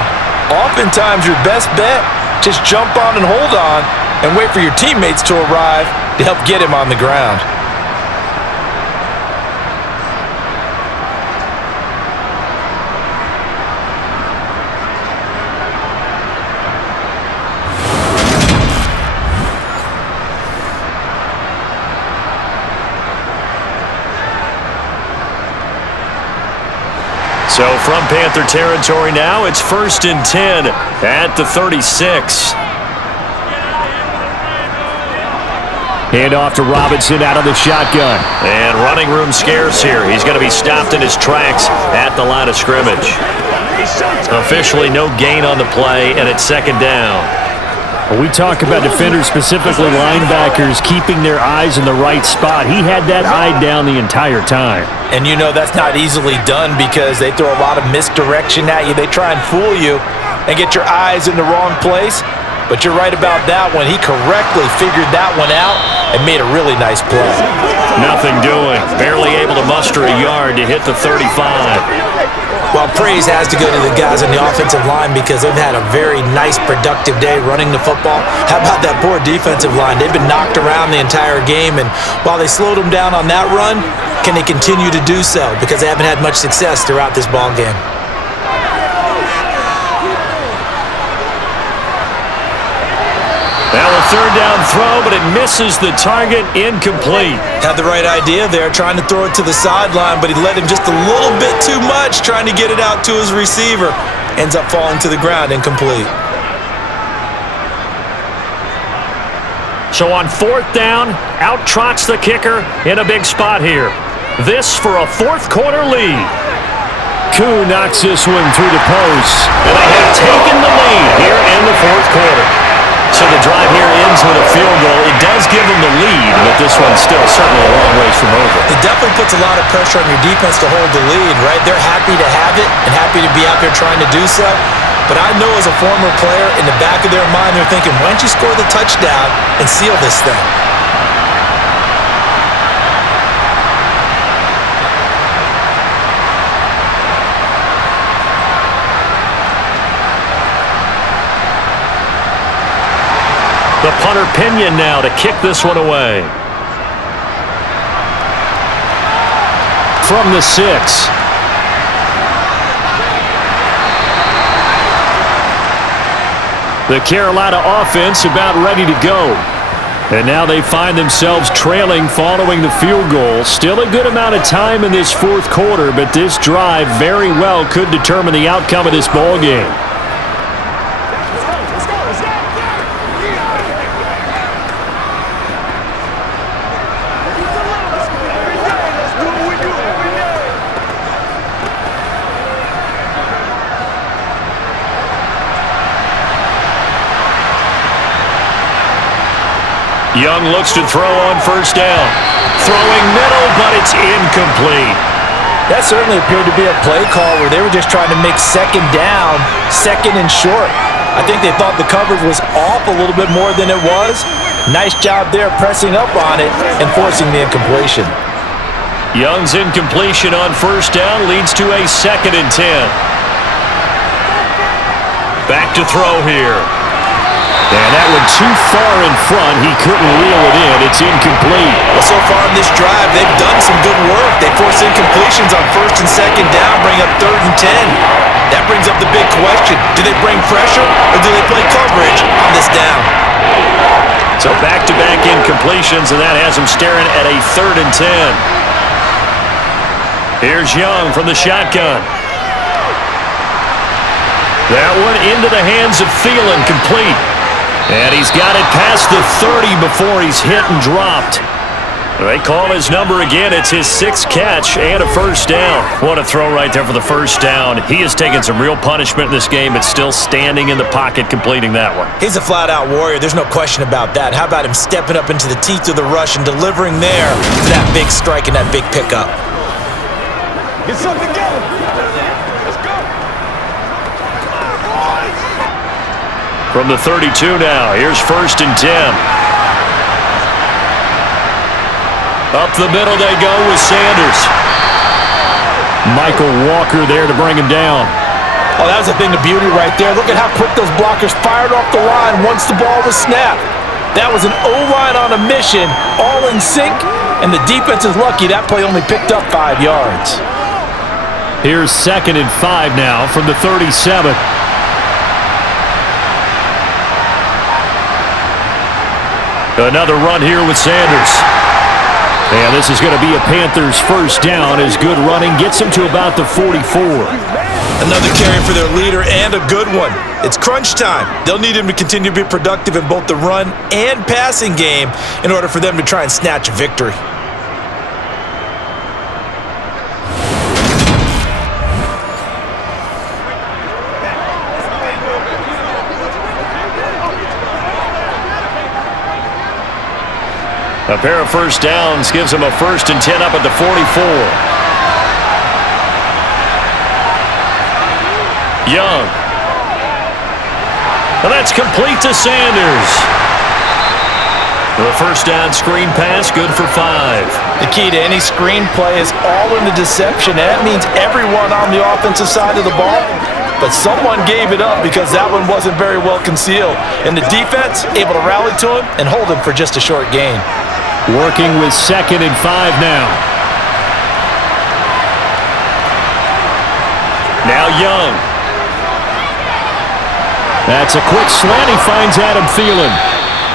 Oftentimes, your best bet, just jump on and hold on and wait for your teammates to arrive to help get him on the ground. So from Panther territory now, it's 1st and 10 at the 36. Handoff to Robinson out of the shotgun. And running room scarce here. He's going to be stopped in his tracks at the line of scrimmage. Officially no gain on the play, and it's 2nd down. When we talk about defenders, specifically linebackers, keeping their eyes in the right spot. He had that eye down the entire time. And you know that's not easily done because they throw a lot of misdirection at you. They try and fool you and get your eyes in the wrong place. But you're right about that one. He correctly figured that one out and made a really nice play. Nothing doing. Barely able to muster a yard to hit the 35. Well, praise has to go to the guys on the offensive line because they've had a very nice, productive day running the football. How about that poor defensive line? They've been knocked around the entire game, and while they slowed them down on that run, can they continue to do so? Because they haven't had much success throughout this ball game. Now a 3rd down throw, but it misses the target, incomplete. Had the right idea there, trying to throw it to the sideline, but he let him just a little bit too much, trying to get it out to his receiver. Ends up falling to the ground, incomplete. So on 4th down, out trots the kicker in a big spot here. This for a 4th quarter lead. Koo knocks this one through the post. And they have taken the lead here in the 4th quarter. So the drive here ends with a field goal. It does give them the lead, but this one's still certainly a long ways from over. It definitely puts a lot of pressure on your defense to hold the lead, right? They're happy to have it and happy to be out there trying to do so. But I know as a former player, in the back of their mind, they're thinking, why don't you score the touchdown and seal this thing? The punter Pinion now to kick this one away. From the 6. The Carolina offense about ready to go. And now they find themselves trailing following the field goal. Still a good amount of time in this 4th quarter, but this drive very well could determine the outcome of this ball game. Young looks to throw on first down. Throwing middle, but it's incomplete. That certainly appeared to be a play call where they were just trying to make second down, second and short. I think they thought the coverage was off a little bit more than it was. Nice job there pressing up on it and forcing the incompletion. Young's incompletion on first down leads to a 2nd and 10. Back to throw here. And that one too far in front. He couldn't reel it in. It's incomplete. Well, so far in this drive, they've done some good work. They force incompletions on first and second down, bring up 3rd and 10. That brings up the big question. Do they bring pressure or do they play coverage on this down? So back-to-back incompletions, and that has them staring at a 3rd and 10. Here's Young from the shotgun. That one into the hands of Thielen, complete. And he's got it past the 30 before he's hit and dropped. They call his number again. It's his 6th catch and a first down. What a throw right there for the first down. He has taken some real punishment in this game, but still standing in the pocket completing that one. He's a flat-out warrior. There's no question about that. How about him stepping up into the teeth of the rush and delivering there for that big strike and that big pickup? Get something together. Let's go. From the 32 now, here's 1st and 10. Up the middle they go with Sanders. Michael Walker there to bring him down. Oh, that was a thing of beauty right there. Look at how quick those blockers fired off the line once the ball was snapped. That was an O-line on a mission, all in sync, and the defense is lucky that play only picked up 5 yards. Here's 2nd and 5 now from the 37. Another run here with Sanders. And this is going to be a Panthers first down as good running gets him to about the 44. Another carry for their leader and a good one. It's crunch time. They'll need him to continue to be productive in both the run and passing game in order for them to try and snatch a victory. A pair of first downs gives him a 1st and 10 up at the 44. Young. And that's complete to Sanders. The first down screen pass, good for 5. The key to any screen play is all in the deception. That means everyone on the offensive side of the ball, but someone gave it up because that one wasn't very well concealed. And the defense able to rally to him and hold him for just a short gain. Working with 2nd and 5 now. Now Young. That's a quick slant. He finds Adam Thielen.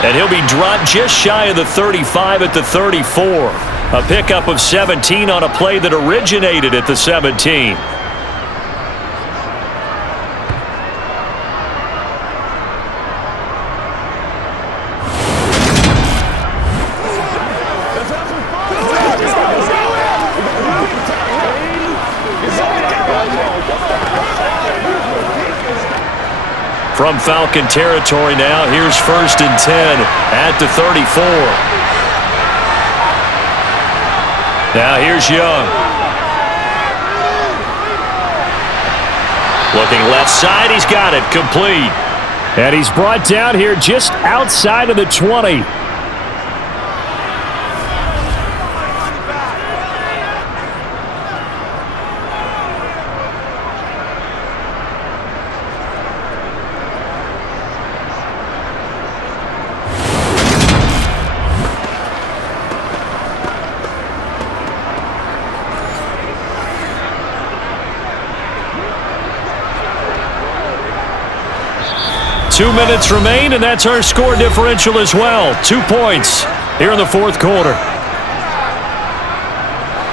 And he'll be dropped just shy of the 35 at the 34. A pickup of 17 on a play that originated at the 17. From Falcon territory now, here's 1st and 10 at the 34. Now here's Young. Looking left side, he's got it, complete. And he's brought down here just outside of the 20. Two minutes remain, and that's our score differential as well. 2 points here in the 4th quarter.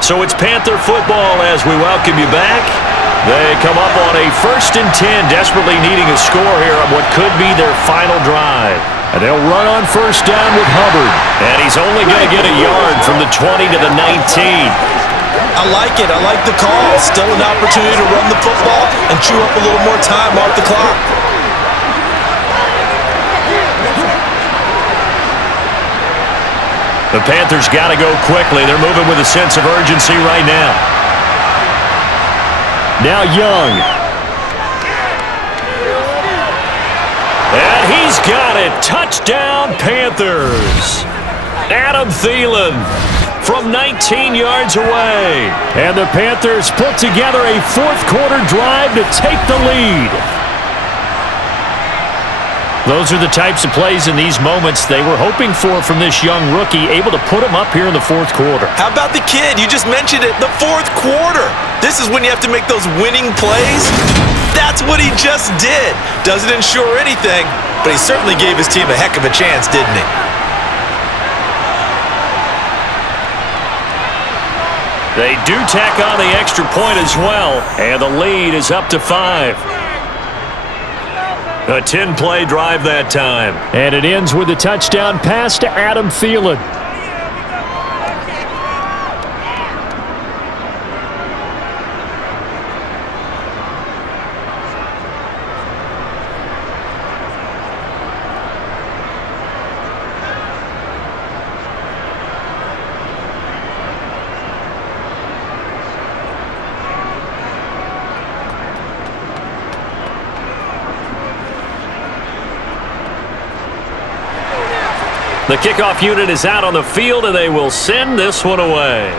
So it's Panther football as we welcome you back. They come up on a 1st and 10, desperately needing a score here on what could be their final drive. And they'll run on first down with Hubbard. And he's only going to get a yard from the 20 to the 19. I like it. I like the call. Still an opportunity to run the football and chew up a little more time off the clock. The Panthers got to go quickly. They're moving with a sense of urgency right now. Now Young. And he's got it. Touchdown, Panthers. Adam Thielen from 19 yards away. And the Panthers put together a fourth-quarter drive to take the lead. Those are the types of plays in these moments they were hoping for from this young rookie, able to put him up here in the fourth quarter. How about the kid? You just mentioned it, the fourth quarter. This is when you have to make those winning plays. That's what he just did. Doesn't ensure anything, but he certainly gave his team a heck of a chance, didn't he? They do tack on the extra point as well, and the lead is up to 5. A 10-play drive that time. And it ends with a touchdown pass to Adam Thielen. The kickoff unit is out on the field, and they will send this one away.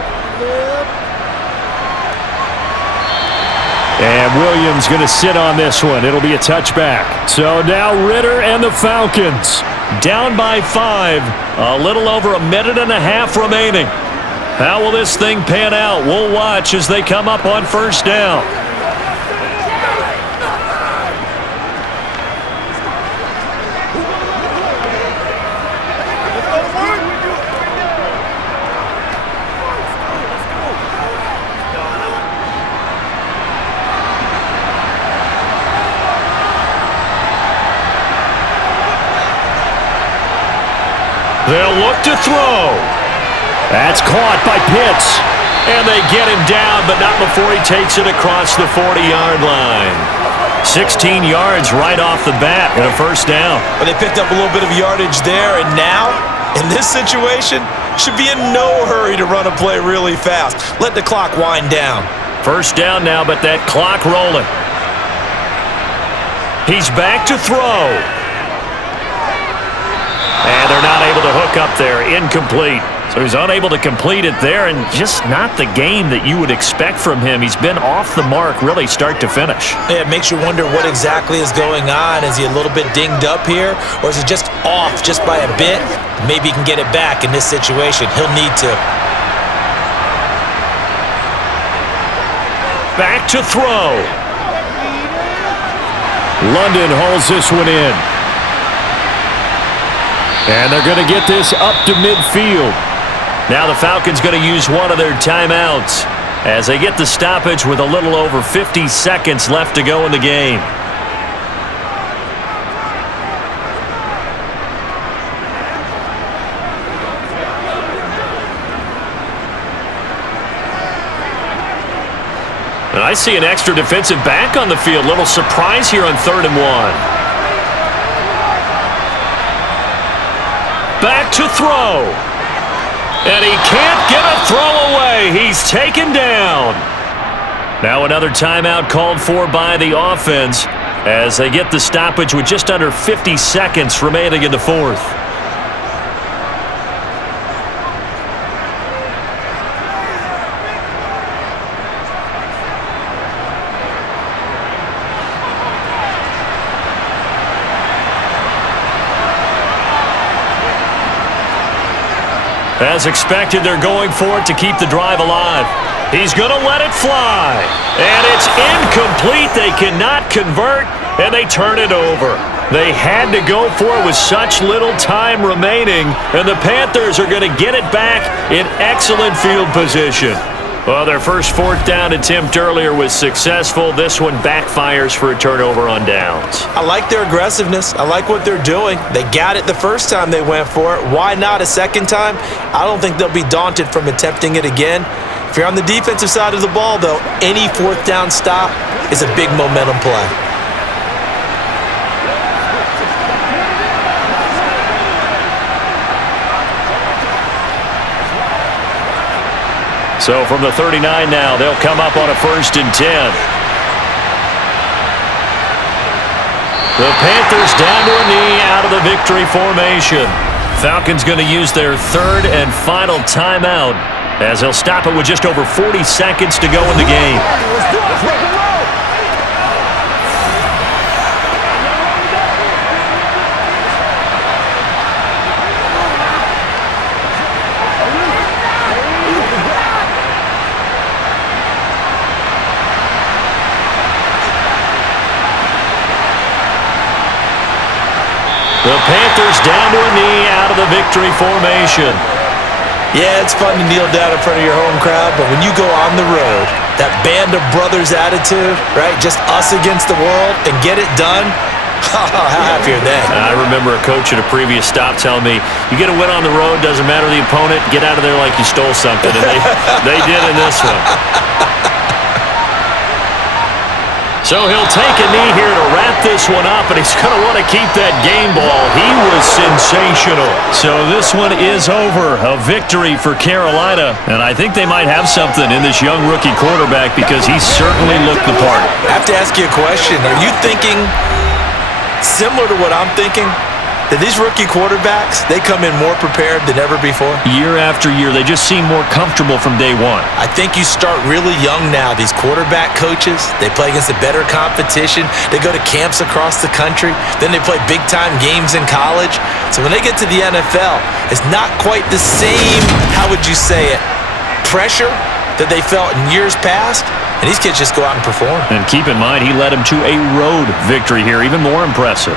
And Williams going to sit on this one. It'll be a touchback. So now Ritter and the Falcons Down by 5. A little over a minute and a half remaining. How will this thing pan out? We'll watch as they come up on first down. They'll look to throw. That's caught by Pitts. And they get him down, but not before he takes it across the 40-yard line. 16 yards right off the bat and a first down. Well, they picked up a little bit of yardage there, and now, in this situation, should be in no hurry to run a play really fast. Let the clock wind down. First down now, but that clock rolling. He's back to throw. And they're not able to hook up there. Incomplete. So he's unable to complete it there, and just not the game that you would expect from him. He's been off the mark really start to finish. Yeah, it makes you wonder what exactly is going on. Is he a little bit dinged up here, or is it just off just by a bit? Maybe he can get it back in this situation. He'll need to. Back to throw. London hauls this one in. And they're going to get this up to midfield. Now the Falcons going to use one of their timeouts as they get the stoppage with a little over 50 seconds left to go in the game. And I see an extra defensive back on the field. Little surprise here on 3rd and 1. Back to throw. And he can't get a throw away. He's taken down. Now another timeout called for by the offense as they get the stoppage with just under 50 seconds remaining in the fourth. As expected, they're going for it to keep the drive alive. He's going to let it fly. And it's incomplete. They cannot convert, and they turn it over. They had to go for it with such little time remaining, and the Panthers are going to get it back in excellent field position. Well, their first 4th down attempt earlier was successful. This one backfires for a turnover on downs. I like their aggressiveness. I like what they're doing. They got it the first time they went for it. Why not a second time? I don't think they'll be daunted from attempting it again. If you're on the defensive side of the ball, though, any 4th down stop is a big momentum play. So from the 39 now, they'll come up on a 1st and 10. The Panthers down to a knee out of the victory formation. Falcons going to use their 3rd and final timeout as they'll stop it with just over 40 seconds to go in the game. Let's do it. Let's rock and roll. The Panthers down to a knee out of the victory formation. Yeah, it's fun to kneel down in front of your home crowd, but when you go on the road, that band of brothers attitude, right? Just us against the world and get it done. How happy are they? I remember a coach at a previous stop telling me, you get a win on the road, doesn't matter the opponent, get out of there like you stole something. And they did in this one. So he'll take a knee here to wrap this one up, and he's going to want to keep that game ball. He was sensational. So this one is over. A victory for Carolina, and I think they might have something in this young rookie quarterback because he certainly looked the part. I have to ask you a question. Are you thinking similar to what I'm thinking? That these rookie quarterbacks, they come in more prepared than ever before? Year after year, they just seem more comfortable from day one. I think you start really young now. These quarterback coaches, they play against a better competition. They go to camps across the country. Then they play big-time games in college. So when they get to the NFL, it's not quite the same, how would you say it, pressure that they felt in years past. And these kids just go out and perform. And keep in mind, he led them to a road victory here, even more impressive.